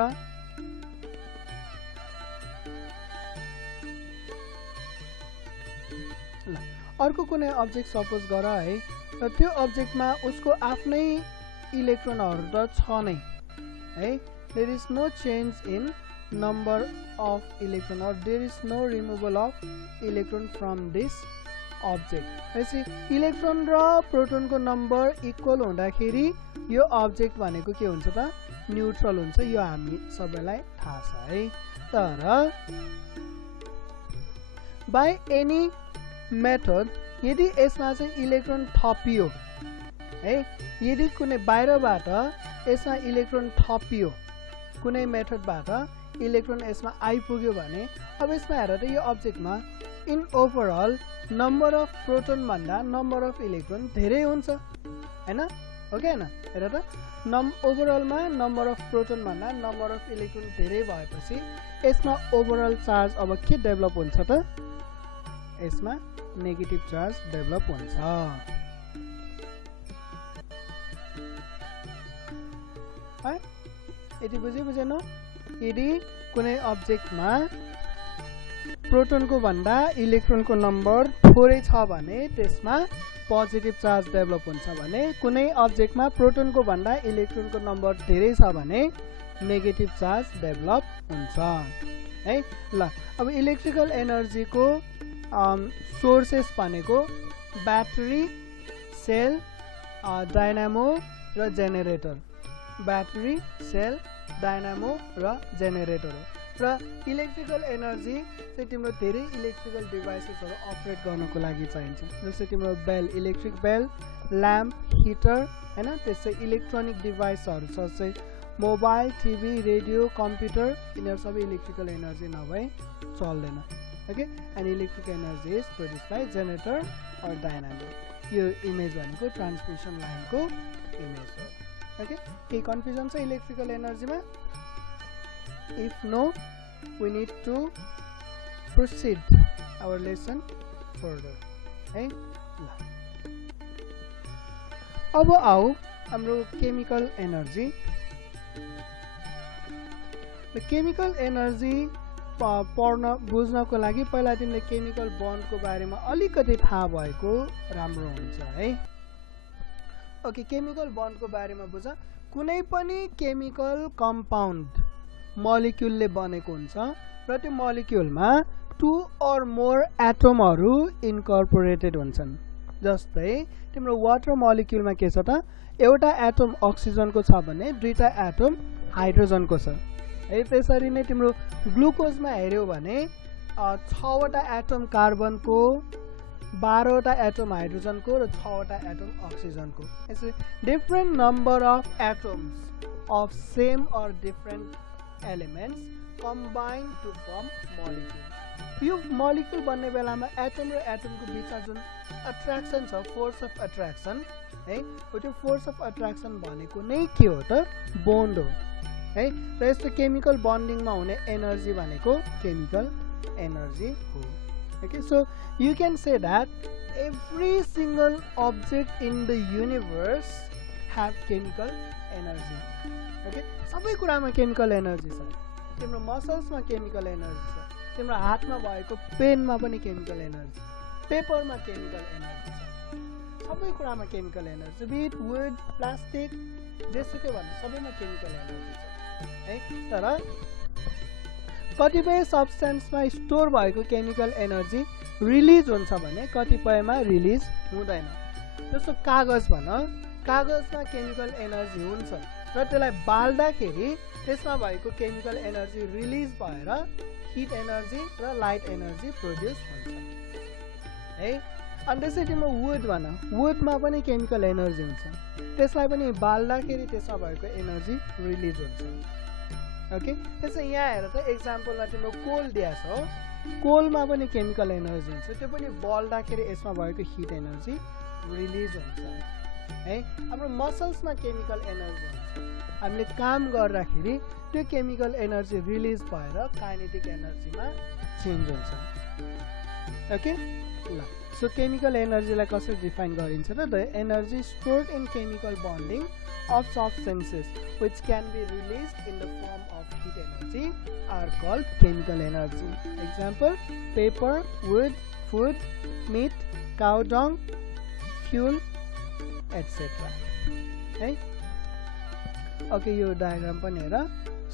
अर्को कुनै अब्जेक्ट सपोज गर है र त्यो अब्जेक्टमा उसको आफ्नै इलेक्ट्रोनहरू त छ नै है there is no change in number of electron or there is no removal of electron from this object यसै इलेक्ट्रोन र प्रोटोनको नम्बर इक्वल हुँदाखेरि यो अब्जेक्ट भनेको के हुन्छ त न्यूट्रल हुन्छ यो हामी सबैलाई थाहा छ है तर बाई एनी मेथड यदि यसमा चाहिँ इलेक्ट्रोन थपियो है यदि कुनै बाहिरबाट यसमा इलेक्ट्रोन थपियो कुनै मेथडबाट इलेक्ट्रोन यसमा आइपुग्यो भने अब यसमा हेर त यो अब्जेक्टमा in overall number of proton भन्दा नम्बर अफ इलेक्ट्रोन धेरै हुन्छ हैन हो कि हैन हेर त ओभरअलमा नम्बर अफ प्रोटोन भन्दा नम्बर अफ इलेक्ट्रोन धेरै भएपछि यसमा ओभरअल चार्ज अब के डेभलप हुन्छ त यसमा नेगेटिभ चार्ज डेभलप हुन्छ है यदि बुझेन यदि कुनै अब्जेक्टमा प्रोटोनको भन्दा इलेक्ट्रोनको नम्बर थोरै छ भने त्यसमा पोजिटिभ चार्ज डेभलप हुन्छ भने कुनै अब्जेक्टमा प्रोटोनको भन्दा इलेक्ट्रोनको नम्बर धेरै छ भने नेगेटिभ चार्ज डेभलप हुन्छ है ल अब इलेक्ट्रिकल एनर्जीको सोर्सेस भनेको ब्याट्री सेल डायनामो र जेनेरेटर ब्याट्री सेल डायनामो र जेनेरेटर हो र इलेक्ट्रिकल एनर्जी चाहिँ तिम्रो धेरै इलेक्ट्रिकल डिभाइसेसहरू अपरेट गर्नको लागि चाहिन्छ जस्तै तिम्रो बेल इलेक्ट्रिक बेल ल्याम्प हिटर हैन त्यसै इलेक्ट्रोनिक डिभाइसहरू जस्तै मोबाइल टिभी रेडियो कम्प्युटर यिनीहरू सबै इलेक्ट्रिकल एनर्जी नभए चल्दैन okay and electric energy is produce by generator or dynamo यो इमेज भनेको ट्रान्समिसन लाइनको इमेज हो ओके केही कन्फ्युजन छ इलेक्ट्रिकल एनर्जीमा If no, we need to proceed our lesson further. है अब आऊ हाम्रो केमिकल एनर्जी केमिकल एनर्जी पढ्न बुझ्नको लागि पहिला तिमीले केमिकल बन्डको बारेमा अलिकति थाहा भएको राम्रो हुन्छ है ओके केमिकल बन्डको बारेमा बुझ कुनै पनि केमिकल कम्पाउन्ड मलिक्युलले बनेको हुन्छ र त्यो मलिक्युलमा 2 or more एटमहरू इन्कर्पोरेटेड हुन्छन् जस्तै तिम्रो वाटर मलिक्युलमा के छ त एउटा एटम अक्सिजनको छ भने दुईटा एटम हाइड्रोजनको छ है त्यसरी नै तिम्रो ग्लुकोजमा हेर्यौ भने 6 वटा एटम कार्बनको 12 वटा एटम हाइड्रोजनको र 6 वटा एटम अक्सिजनको यसरी different number of atoms of same और different elements combine to form molecule यो molecule बन्ने बेलामा एटम र एटमको बीचमा जुन अट्र्याक्सन छ फोर्स अफ अट्र्याक्सन है त्यो फोर्स अफ अट्र्याक्सन भनेको नै के हो त बोन्ड हो है र यस्तो केमिकल बन्डिङमा हुने एनर्जी भनेको केमिकल एनर्जी हो okay so you can say that every single object in the universe have chemical energy okay सबै कुरामा केमिकल एनर्जी छ तिम्रो मसल्समा केमिकल एनर्जी छ तिम्रो हातमा भएको पेनमा पनि केमिकल एनर्जी पेपरमा केमिकल एनर्जी छ सबै कुरामा chemical energy beet would plastic जेसुकै भन्नु सबैमा केमिकल एनर्जी छ है तर कतिपय सब्स्टेन्समा स्टोर भएको केमिकल एनर्जी रिलिज हुन्छ भने कतिपयमा रिलिज हुँदैन जस्तो कागज भन कागजमा केमिकल एनर्जी हुन्छ र त्यसलाई बाल्दाखेरि त्यसमा भएको केमिकल एनर्जी रिलिज भएर हिट एनर्जी र लाइट एनर्जी प्रोड्युस हुन्छ है अनि त्यसै तिम्रो वुड भन वुडमा पनि केमिकल एनर्जी हुन्छ त्यसलाई पनि बाल्दाखेरि त्यसमा भएको एनर्जी रिलिज हुन्छ ओके त्यसै यहाँ हेर त एक्जाम्पलमा तिम्रो कोल दिएछ हो कोलमा पनि केमिकल एनर्जी हुन्छ त्यो पनि बाल्दाखेरि यसमा भएको हिट एनर्जी रिलिज हुन्छ है हाम्रो मसल्समा केमिकल एनर्जी हुन्छ हामीले काम गर्दाखेरि त्यो केमिकल एनर्जी रिलिज भएर काइनेटिक एनर्जीमा चेन्ज हुन्छ ओके ल सो केमिकल एनर्जीलाई कसरी डिफाइन गरिन्छ त the energy stored in chemical bonding of substances which can be released in the form of heat energy are called chemical energy example paper wood food meat cow dung fuel etcetera है okay यो diagram पनि हेर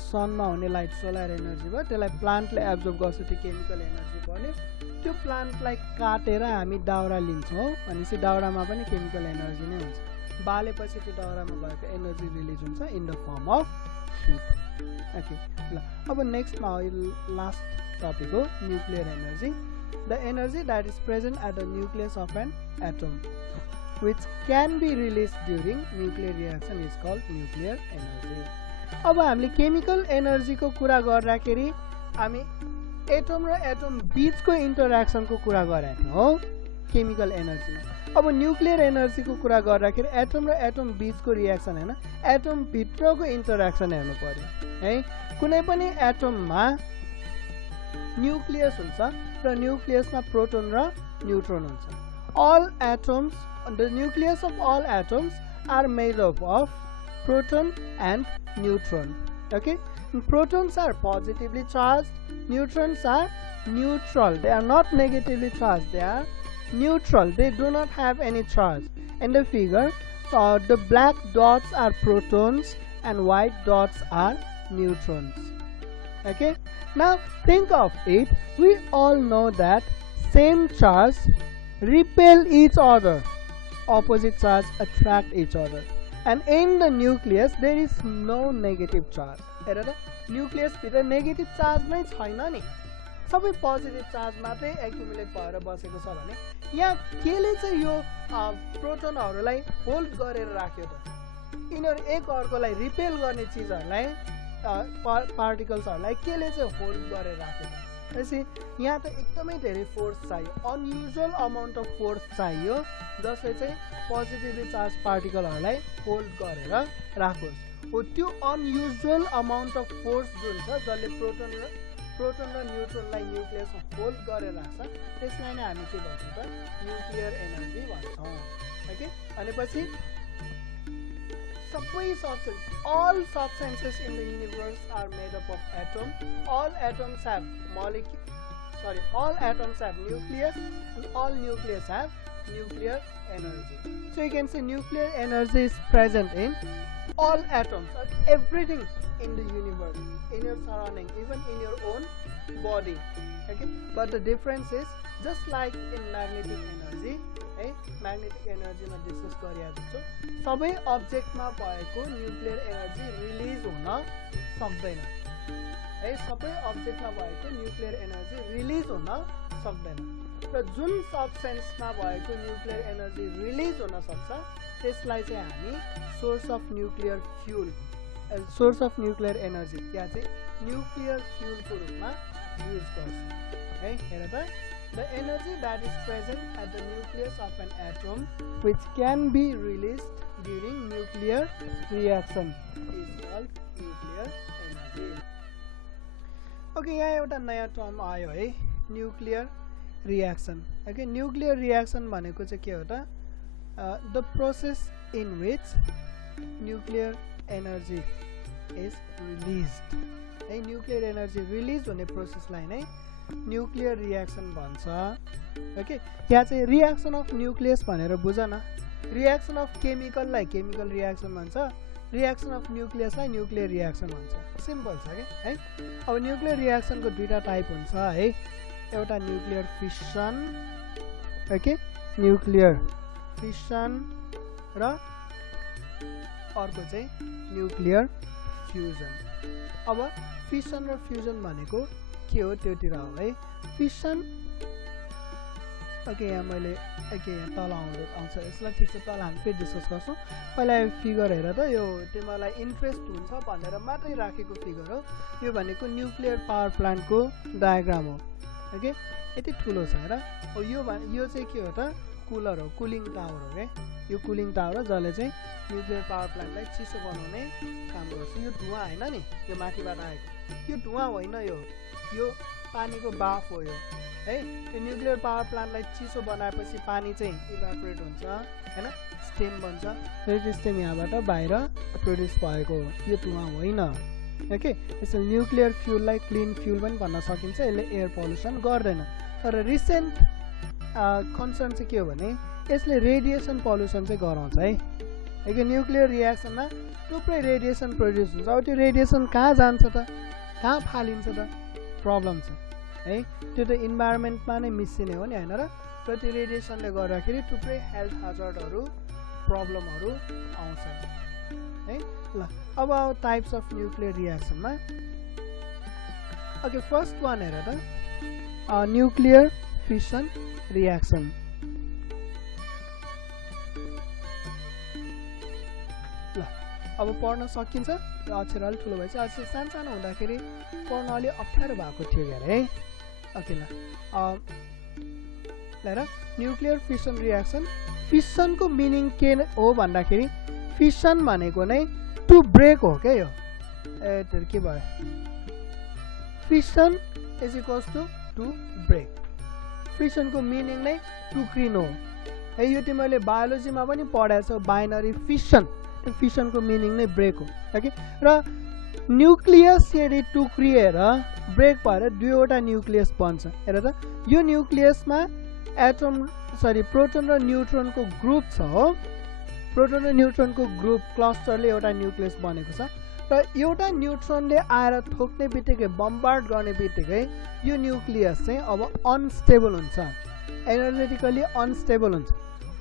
सनमा हुने light solar energy भयो त्यसलाई प्लान्टले absorb गर्छ त्यो chemical energy बन्यो त्यो प्लान्टलाई काटेर हामी दाउरा लिन्छौँ भनेपछि दाउरामा पनि केमिकल एनर्जी नै हुन्छ बालेपछि त्यो दाउरामा भएको एनर्जी रिलिज हुन्छ in the form of heat okay ल अब नेक्स्टमा लास्ट टपिक हो nuclear energy the energy that is present at the nucleus of an atom which can be released during nuclear reaction is called nuclear energy. अब हामीले chemical एनर्जीको कुरा गर्दाखेरि हामी atom र एटम बीचको इन्टरेक्सनको कुरा गरेका थियौँ केमिकल एनर्जीमा अब न्युक्लियर एनर्जीको कुरा गर्दाखेरि एटम र एटम बीचको रिएक्सन हैन एटम भित्रको इन्टरेक्सन हेर्नु पर्यो है कुनै पनि एटममा न्युक्लियस हुन्छ र न्युक्लियसमा प्रोटोन र न्यूट्रोन हुन्छ all atoms the nucleus of all atoms are made up of proton and neutron okay and protons are positively charged neutrons are neutral they are not negatively charged they are neutral they do not have any charge in the figure the black dots are protons and white dots are neutrons okay now think of it we all know that same charge repel each other opposite charge attract each other and in the nucleus there is no negative charge. हेर त nucleus भित्र negative charge नै छैन नि, सबै positive charge मात्रै accumulate भएर बसेको छ भने यहाँ केले चाहिँ यो प्रोटोनहरूलाई होल्ड गरेर राख्यो त? यिनीहरू एक अर्कोलाई रिपेल गर्ने चिजहरूलाई पार्टिकल्सहरूलाई केले चाहिँ होल्ड गरेर राख्यो त? त्यसै यहाँ त एकदमै धेरै फोर्स चाहियो, अनयुजुअल अमाउन्ट अफ फोर्स चाहियो जसले चाहिँ पोजिटिभली चार्ज पार्टिकलहरूलाई होल्ड गरेर राखोस्। हो त्यो अनयुजुअल अमाउन्ट अफ फोर्स जुन छ जसले प्रोटोन र न्युट्रोनलाई न्युक्लियसमा होल्ड गरेर राख्छ त्यसलाई नै हामी के भन्छौँ त? न्युक्लियर एनर्जी भन्छौँ। ओके, भनेपछि सबै substance, all substances in the universe are made up of atom. All atoms have nucleus, and all nucleus have nuclear energy. So you can say nuclear energy is present in all atoms, everything in the universe, in your surrounding, even in your own body. Okay, but the difference is just like in magnetic energy, magnetic energy मा discuss गरिएको जस्तो सबै अब्जेक्टमा भएको nuclear energy release हुन सक्दैन है, सबै अब्जेक्टमा भएको न्युक्लियर एनर्जी रिलिज हुन सक्दैन। र जुन सब्सटेन्समा भएको न्युक्लियर एनर्जी रिलिज हुन सक्छ त्यसलाई चाहिँ हामी source of nuclear fuel, source of nuclear energy या चाहिँ न्युक्लियर फ्युलको रूपमा युज गर्छौँ है। हेर त, the energy that is present at the nucleus of an atom which can be released during nuclear reaction is called nuclear energy. Okay, यहाँ एउटा नयाँ टर्म आयो है, nuclear reaction. Okay, nuclear reaction भनेको चाहिँ के हो त? The process in which nuclear energy is released है, न्युक्लियर एनर्जी रिलिज हुने प्रोसेसलाई नै न्युक्लियर रिएक्सन भन्छ। ओके, यहाँ चाहिँ रिएक्सन अफ न्युक्लियस भनेर बुझ न, रिएक्सन अफ केमिकललाई केमिकल रिएक्सन भन्छ, रिएक्सन अफ न्युक्लियसलाई न्युक्लियर रिएक्सन भन्छ। सिम्पल छ क्या है। अब न्युक्लियर रिएक्सनको दुईटा टाइप हुन्छ है, एउटा nuclear fission, okay, nuclear fission र अर्को चाहिँ न्युक्लियर फ्युजन। अब फिसन र फ्युजन भनेको के हो त्योतिर हो है। फिसन, ओके, यहाँ मैले यहाँ तल आउँछ यसलाई, ठिक छ, तल हामी फेरि डिस्कस गर्छौँ। पहिला यो फिगर हेर त, यो तिमीलाई इन्ट्रेस्ट हुन्छ भनेर मात्रै राखेको फिगर हो। यो भनेको न्युक्लियर पावर प्लान्टको डायग्राम हो। ओके, यति ठुलो छ हेर। यो चाहिँ के हो त? कुलर हो, कुलिङ टावर हो क्या। यो कुलिङ टावर हो जसले चाहिँ न्युक्लियर पावर प्लान्टलाई चिसो बनाउने काम गर्छ। यो धुवा होइन नि, यो माथिबाट आएको यो धुवा होइन, यो पानीको बाफ हो यो है। यो न्युक्लियर पावर प्लान्टलाई चिसो बनाएपछि पानी चाहिँ इभापोरेट हुन्छ हैन, स्टेम बन्छ, र त्यो स्टेम यहाँबाट बाहिर प्रोड्युस भएको हो, यो धुवा होइन। ओके, यसले न्युक्लियर फ्युललाई क्लिन फ्युल पनि भन्न सकिन्छ, यसले एयर पल्युसन गर्दैन। तर रिसेन्ट कन्सर्न चाहिँ के हो भने यसले रेडिएसन पल्युसन चाहिँ गराउँछ है। ओके, न्युक्लियर रिएक्सनमा थुप्रै रेडिएसन प्रोड्युस हुन्छ। अब त्यो रेडिएसन कहाँ जान्छ त, कहाँ फालिन्छ त? प्रब्लम छ है, त्यो त इन्भाइरोमेन्टमा नै मिसिने हो नि होइन र त्यो रेडिएसनले गर्दाखेरि थुप्रै हेल्थ हजार्डहरू प्रब्लमहरू आउँछ है। ल, अब टाइप्स अफ न्युक्लियर रिएक्सनमा, ओके, फर्स्ट वान हेर त, न्युक्लियर फिसन रिएक्सन। ल, अब पढ्न सकिन्छ, अक्षर अलिक ठुलो भएछ, अझै सानो हुँदाखेरि पढ्न अलिक अप्ठ्यारो भएको थियो क्यारे है। ओके, ल हेर, न्युक्लियर फिसन रिएक्सन, फिसनको मिनिङ के हो भन्दाखेरि फिसन भनेको नै टु ब्रेक हो क्या। यो के भयो, fission is equals to break. फिसनको मिनिङ नै टुक्रिनु हो है। यो तिमीले बायोलोजीमा पनि पढाएको छौ, बाइनरी फिसन, त्यो फिसनको मिनिङ नै ब्रेक हो। ओके, र न्युक्लियस यदि टुक्रिएर ब्रेक भएर दुईवटा न्युक्लियस बन्छ। हेर त, यो न्युक्लियसमा प्रोटोन र न्युट्रोनको ग्रुप छ हो, प्रोटोन र न्युट्रोनको ग्रुप क्लस्टरले एउटा न्युक्लियस बनेको छ, र एउटा न्युट्रोनले आएर ठोक्ने बित्तिकै, बम्बार्ड गर्ने बित्तिकै यो न्युक्लियस चाहिँ अब अनस्टेबल हुन्छ, एनर्जेटिकली अनस्टेबल हुन्छ।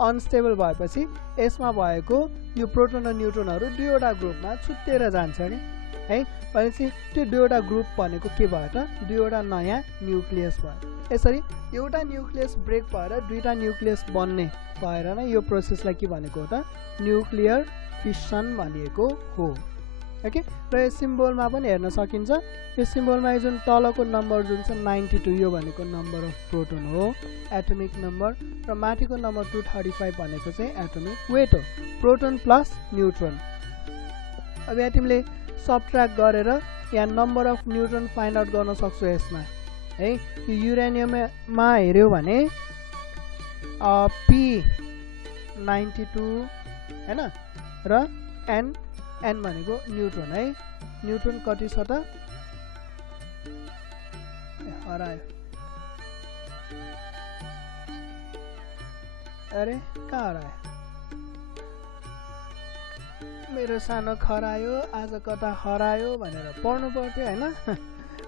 अनस्टेबल भएपछि यसमा भएको यो प्रोटोन र न्यूट्रोनहरु दुईवटा ग्रुपमा छुट्टिएर जान्छ नि है। भनेपछि त्यो दुईवटा ग्रुप भनेको के भयो त दुईवटा नयाँ न्यूक्लियस भयो। यसरी एउटा न्यूक्लियस ब्रेक भएर दुईटा न्यूक्लियस बन्ने भएर नै यो प्रोसेसलाई के भनेको हो त न्यूक्लियर फिसन भनिएको हो। ओके, र यो सिम्बलमा पनि हेर्न सकिन्छ। यो सिम्बलमा यो जुन तलको नम्बर जुन छ 92 यो भनेको नम्बर अफ प्रोटोन हो, एटोमिक नम्बर, र माथिको नम्बर 235 भनेको चाहिँ एटोमिक वेट हो, प्रोटोन प्लस न्यूट्रोन। अब यहाँ तिमीले सबट्र्याक्ट गरेर यहाँ number of neutron find out गर्न सक्छौ यसमा है। यो युरेनियममा हेर्यो भने P92 हैन, र N भनेको न्यूट्रोन है। न्यूट्रोन कति छ त हरायो, अरे कहाँ हरायो मेरो सानो खरायो, आज कता हरायो भनेर पढ्नु पर्थ्यो हैन।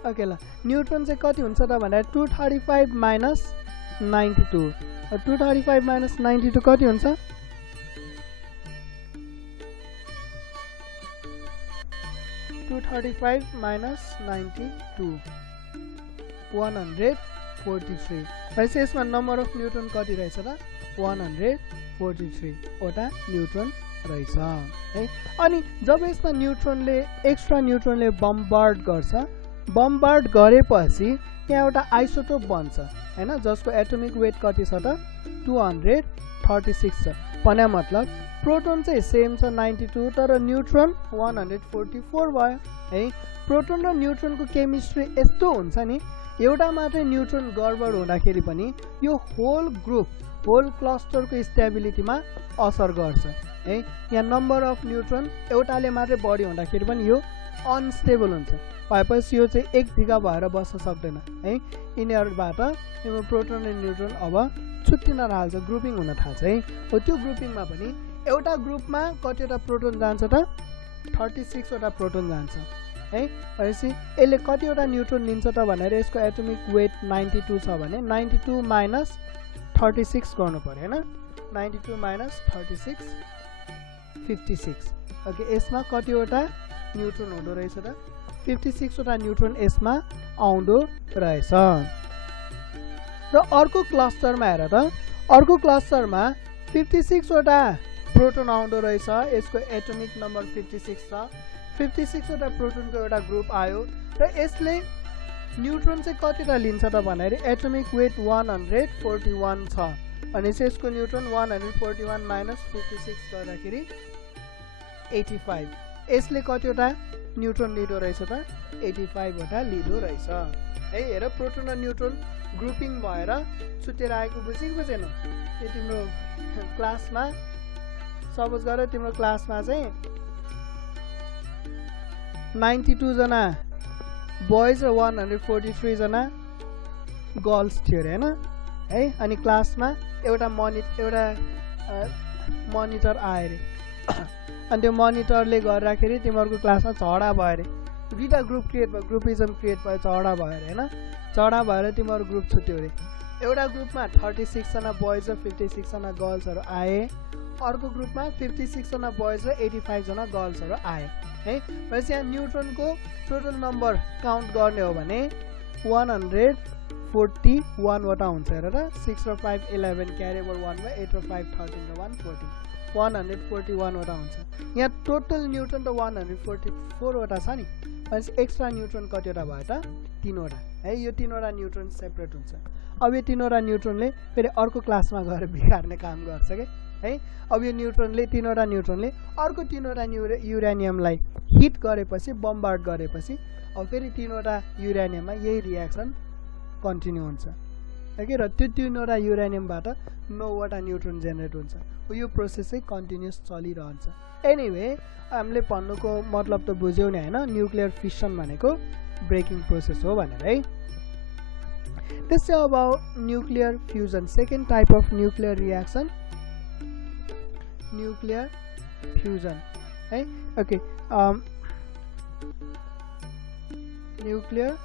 ओके ल, न्यूट्रोन चाहिँ कति हुन्छ त भन्दा 235 माइनस 92, 235 माइनस 92 कति हुन्छ 235 minus 92 143। भनेपछि यसमा नम्बर अफ न्यूट्रोन कति रहेछ त 143 वटा न्यूट्रोन रहेछ है। अनि जब यसमा न्यूट्रोनले एक्स्ट्रा न्यूट्रोनले बम्बार्ड गर्छ, बम्बार्ड गरेपछि यहाँ एउटा आइसोटोप बन्छ हैन, जसको एटोमिक वेट कति छ त 236 छ। भने मतलब प्रोटोन चाहिँ सेम छ 92 तर न्यूट्रोन 144 भयो है। प्रोटोन र न्यूट्रोनको केमिस्ट्री यस्तो हुन्छ नि, एउटा मात्रै न्यूट्रोन गडबड हुँदाखेरि पनि यो होल ग्रुप होल क्लस्टरको स्टेबिलिटीमा असर गर्छ है। यहाँ नम्बर अफ न्यूट्रोन एउटाले मात्रै बढी हुँदाखेरि पनि यो अनस्टेबल हुन्छ, भएपछि यो चाहिँ एक ढिगा भएर बस्न सक्दैन है। यिनीहरुबाट यो प्रोटोन र न्यूट्रोन अब छुट्टिन थाल्छ, ग्रुपिङ हुन थाल्छ है। हो त्यो ग्रुपिङमा पनि एउटा ग्रुपमा कतिवटा प्रोटोन जान्छ त 36 वटा प्रोटोन जान्छ है। भनेपछि यसले कतिवटा न्यूट्रोन लिन्छ त भनेर यसको एटोमिक वेट 92 छ भने 92 माइनस 36 गर्नु पर्यो हैन। 92 माइनस 36 56। ओके, यसमा कतिवटा न्यूट्रोन हुँदो रहेछ त 56 वटा न्यूट्रोन यसमा आउँदो रहेछ। र अर्को क्लस्टरमा हेर त, अर्को क्लस्टरमा 56 वटा प्रोटोन आउँदो रहेछ, यसको एटोमिक नम्बर 56 छ। 56 वटा प्रोटोनको एउटा ग्रुप आयो र यसले न्यूट्रोन चाहिँ कतिटा लिन्छ त भनेर एटोमिक वेट 141 छ। अनि यसको न्यूट्रोन 141 माइनस 56 गर्दाखेरि 85। यसले कतिवटा न्यूट्रोन लिदो रहेछ त 85 वटा लिदो रहेछ है। हेर प्रोटोन र न्यूट्रोन ग्रुपिङ भएर छुटेर आएको बुझेन? यो तिम्रो क्लासमा सपोज गर तिम्रो क्लासमा चाहिँ 92 जना बोइज र 143 जना गर्ल्स थियो अरे हैन है। अनि क्लासमा एउटा मनिटर आयो अरे अनि त्यो मनिटरले गर्दाखेरि तिमीहरुको क्लासमा झगडा भयो अरे, दुईटा ग्रुप क्रिएट भयो, ग्रुपिजम क्रिएट भयो, झगडा भयो अरे हैन। झगडा भएर तिमीहरु ग्रुप छुट्यो अरे। एउटा ग्रुपमा 36 जना बोइज र 56 जना गर्ल्सहरु आए, अर्को ग्रुपमा 56 जना बोइज र 85 जना गर्ल्सहरु आए है। भनेपछि यहाँ न्यूट्रोनको टोटल नम्बर काउन्ट गर्ने हो भने 141 वटा हुन्छ हेर त। 6 र 5 11 क्यारी ओभर 1 बाइ 8 र 5 13 र 1 14 141 वटा हुन्छ। यहाँ टोटल न्यूट्रोन त 144 वटा छ नि, भनेपछि एक्स्ट्रा न्यूट्रोन कतिवटा भयो त 3 वटा है। यो 3 वटा न्यूट्रोन सेपरेट हुन्छ। अब यो 3 वटा न्यूट्रोनले फेरि अर्को क्लासमा गएर बिगार्ने काम गर्छ के है। अब यो न्यूट्रोनले 3 वटा न्यूट्रोनले अर्को 3 वटा युरेनियमलाई हिट गरेपछि, बम्बार्ड गरेपछि अब फेरि 3 वटा युरेनियममा यही रियाक्सन कन्टिन्यू हुन्छ ओके। र त्यो 3 वटा युरेनियमबाट 9 वटा न्यूट्रोन जेनेरेट हुन्छ। यो प्रोसेस चाहिँ कन्टिन्युअस चलिरहन्छ। एनीवे हामीले भन्नुको मतलब त बुझ्यौ नि हैन, न्यूक्लियर फिसन भनेको ब्रेकिङ प्रोसेस हो भनेर है। This is about nuclear fusion, second type of nuclear reaction, nuclear fusion है। Okay, nuclear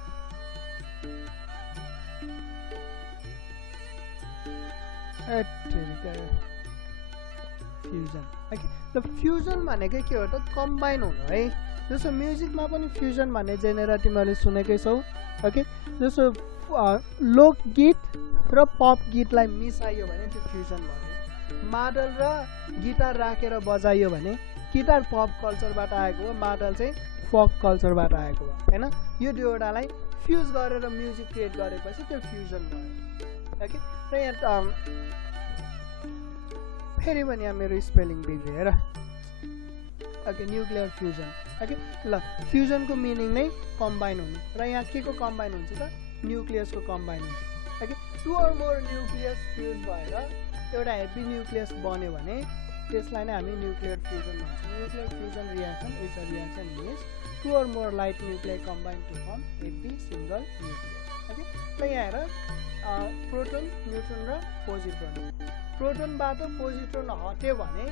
फ्युजन ओके ल फ्युजन भनेको के हो त कम्बाइन हुनु है जस्तो म्युजिकमा पनि फ्युजन भन्ने जेनेरा तिमीहरूले सुनेकै छौ ओके जस्तो लोकगीत र पप गीतलाई मिसाइयो भने त्यो फ्युजन भयो मादल र गिटार राखेर बजाइयो भने गिटार पप कल्चरबाट आएको हो मादल चाहिँ फोक कल्चरबाट आएको हो हैन यो दुईवटालाई फ्युज गरेर म्युजिक क्रिएट गरेपछि त्यो फ्युजन भयो ओके र यहाँ फेरि पनि यहाँ मेरो स्पेलिङ बिग्रियो हेर ओके न्युक्लियर फ्युजन ओके ल फ्युजनको मिनिङ नै कम्बाइन हुनु र यहाँ के को कम्बाइन हुन्छ त न्युक्लियसको कम्बाइन हुन्छ okay two or more nucleus fuse भएर एउटा हेभी न्युक्लियस बन्यो भने त्यसलाई नै हामी न्युक्लियर फ्युजन भन्छौँ nuclear fusion reaction is a reaction in which two or more light nuclear combine to form heavy single nucleus okay र यहाँ हेर प्रोटोन न्युट्रोन र पोजिट्रोन प्रोटोनबाट पोजिट्रोन हट्यो भने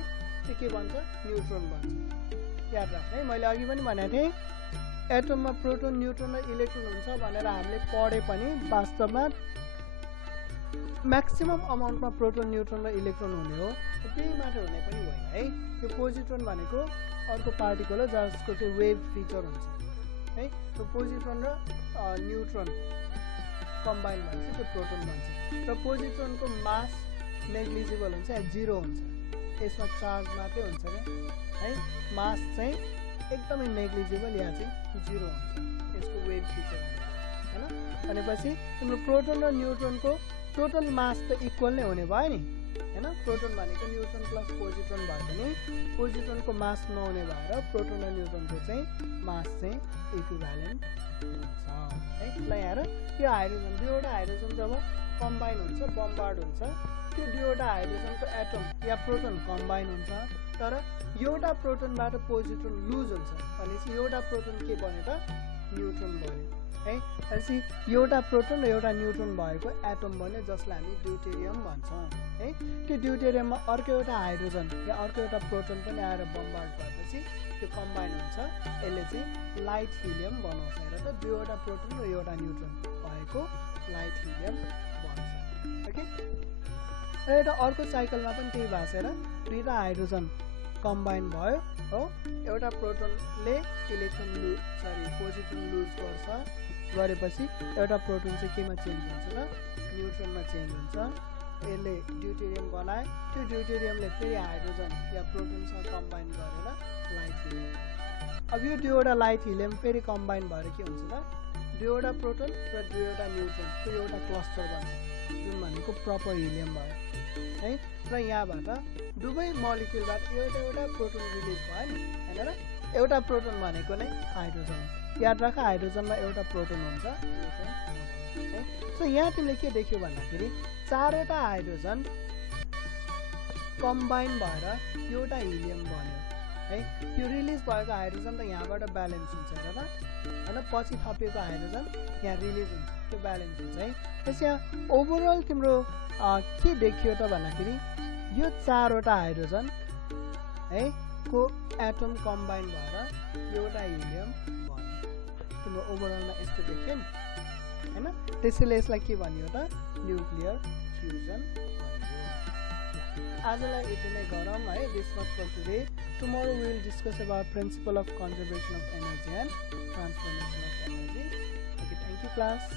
त्यो के भन्छ न्युट्रोन भन्छ याद राख्नु है मैले अघि पनि भनेको थिएँ एटममा प्रोटोन न्युट्रोन र इलेक्ट्रोन हुन्छ भनेर हामीले पढे पनि वास्तवमा म्याक्सिमम अमाउन्टमा प्रोटोन न्युट्रोन र इलेक्ट्रोन हुने हो त्यही मात्र हुने पनि होइन है यो पोजिट्रोन भनेको अर्को पार्टिकल हो जसको चाहिँ वेभ फिचर हुन्छ है त्यो पोजिट्रोन र न्युट्रोन कम्बाइन भन्छ त्यो प्रोटोन भन्छ र पोजिट्रोनको मास नेग्लिजिबल हुन्छ या जिरो हुन्छ यसमा चार्ज मात्रै हुन्छ क्या है मास चाहिँ एकदमै नेग्लिजिबल या चाहिँ जिरो हुन्छ यसको वेभ फिचर होइन भनेपछि तिम्रो प्रोटोन र न्युट्रोनको टोटल मास त इक्वल नै हुने भयो नि हैन प्रोटोन भनेको न्युट्रोन प्लस पोजिट्रोन भए पनि पोजिट्रोनको मास नहुने भएर प्रोटोन र न्युट्रोनको चाहिँ मास चाहिँ इक्विभ्यालेन्ट हुन्छ है ल यहाँ यो हाइड्रोजन दुईवटा हाइड्रोजन जब कम्बाइन हुन्छ बम्बार्ड हुन्छ त्यो दुईवटा हाइड्रोजनको एटम या प्रोटोन कम्बाइन हुन्छ तर एउटा प्रोटोनबाट पोजिट्रोन लुज हुन्छ भनेपछि एउटा प्रोटोन के बन्यो त न्युट्रोन बन्यो है भनेपछि एउटा प्रोटोन र एउटा न्युट्रोन भएको एटम बन्यो जसलाई हामी ड्युटेरियम भन्छौँ है त्यो ड्युटेरियममा अर्को एउटा हाइड्रोजन या अर्को एउटा प्रोटोन पनि आएर बम्बार्ड भएपछि त्यो कम्बाइन हुन्छ यसले चाहिँ लाइट हिलियम बनाउँछ र त दुईवटा प्रोटोन र एउटा न्युट्रोन भएको लाइट हिलियम बन्छ ओके र एउटा अर्को साइकलमा पनि त्यही भएको छ र दुईवटा हाइड्रोजन कम्बाइन भयो हो एउटा प्रोटोनले इलेक्ट्रोन पोजिट्रोन लुज गरेपछि एउटा प्रोटोन चाहिँ केमा चेन्ज हुन्छ र न्युट्रोनमा चेन्ज हुन्छ यसले ड्युटेरियम बनायो त्यो ड्युटेरियमले फेरि हाइड्रोजन या प्रोटोनसँग कम्बाइन गरेर लाइट हिलियम अब यो दुईवटा लाइट हिलियम फेरि कम्बाइन भएर के हुन्छ त दुईवटा प्रोटोन र दुईवटा न्युट्रोन त्यो एउटा क्लस्टर बन्छ जुन भनेको प्रपर हिलियम भयो है र यहाँबाट दुवै मलिक्युलबाट एउटा प्रोटोन रिलिज भयो नि हैन र एउटा प्रोटोन भनेको नै हाइड्रोजन याद राख हाइड्रोजनमा एउटा प्रोटोन हुन्छ है सो यहाँ तिमीले के देख्यौ भन्दाखेरि चारवटा हाइड्रोजन कम्बाइन भएर एउटा हिलियम बन्यो है यो रिलिज भएको हाइड्रोजन त यहाँबाट ब्यालेन्स हुन्छ र हैन पछि थपिएको हाइड्रोजन यहाँ रिलिज हुन्छ त्यो ब्यालेन्स हुन्छ है त्यसै यहाँ ओभरअल तिम्रो के देखियो त भन्दाखेरि यो चारवटा हाइड्रोजन है को एटम कम्बाइन भएर एउटा हिलियम बन्यो तिम्रो ओभरअलमा यस्तो देखियो नि हैन त्यसैले यसलाई के भनियो त न्युक्लियर फ्युजन आजलाई यति नै गरौँ है this much for today tomorrow we will discuss about principle of conservation of energy and transformation of energy okay thank you class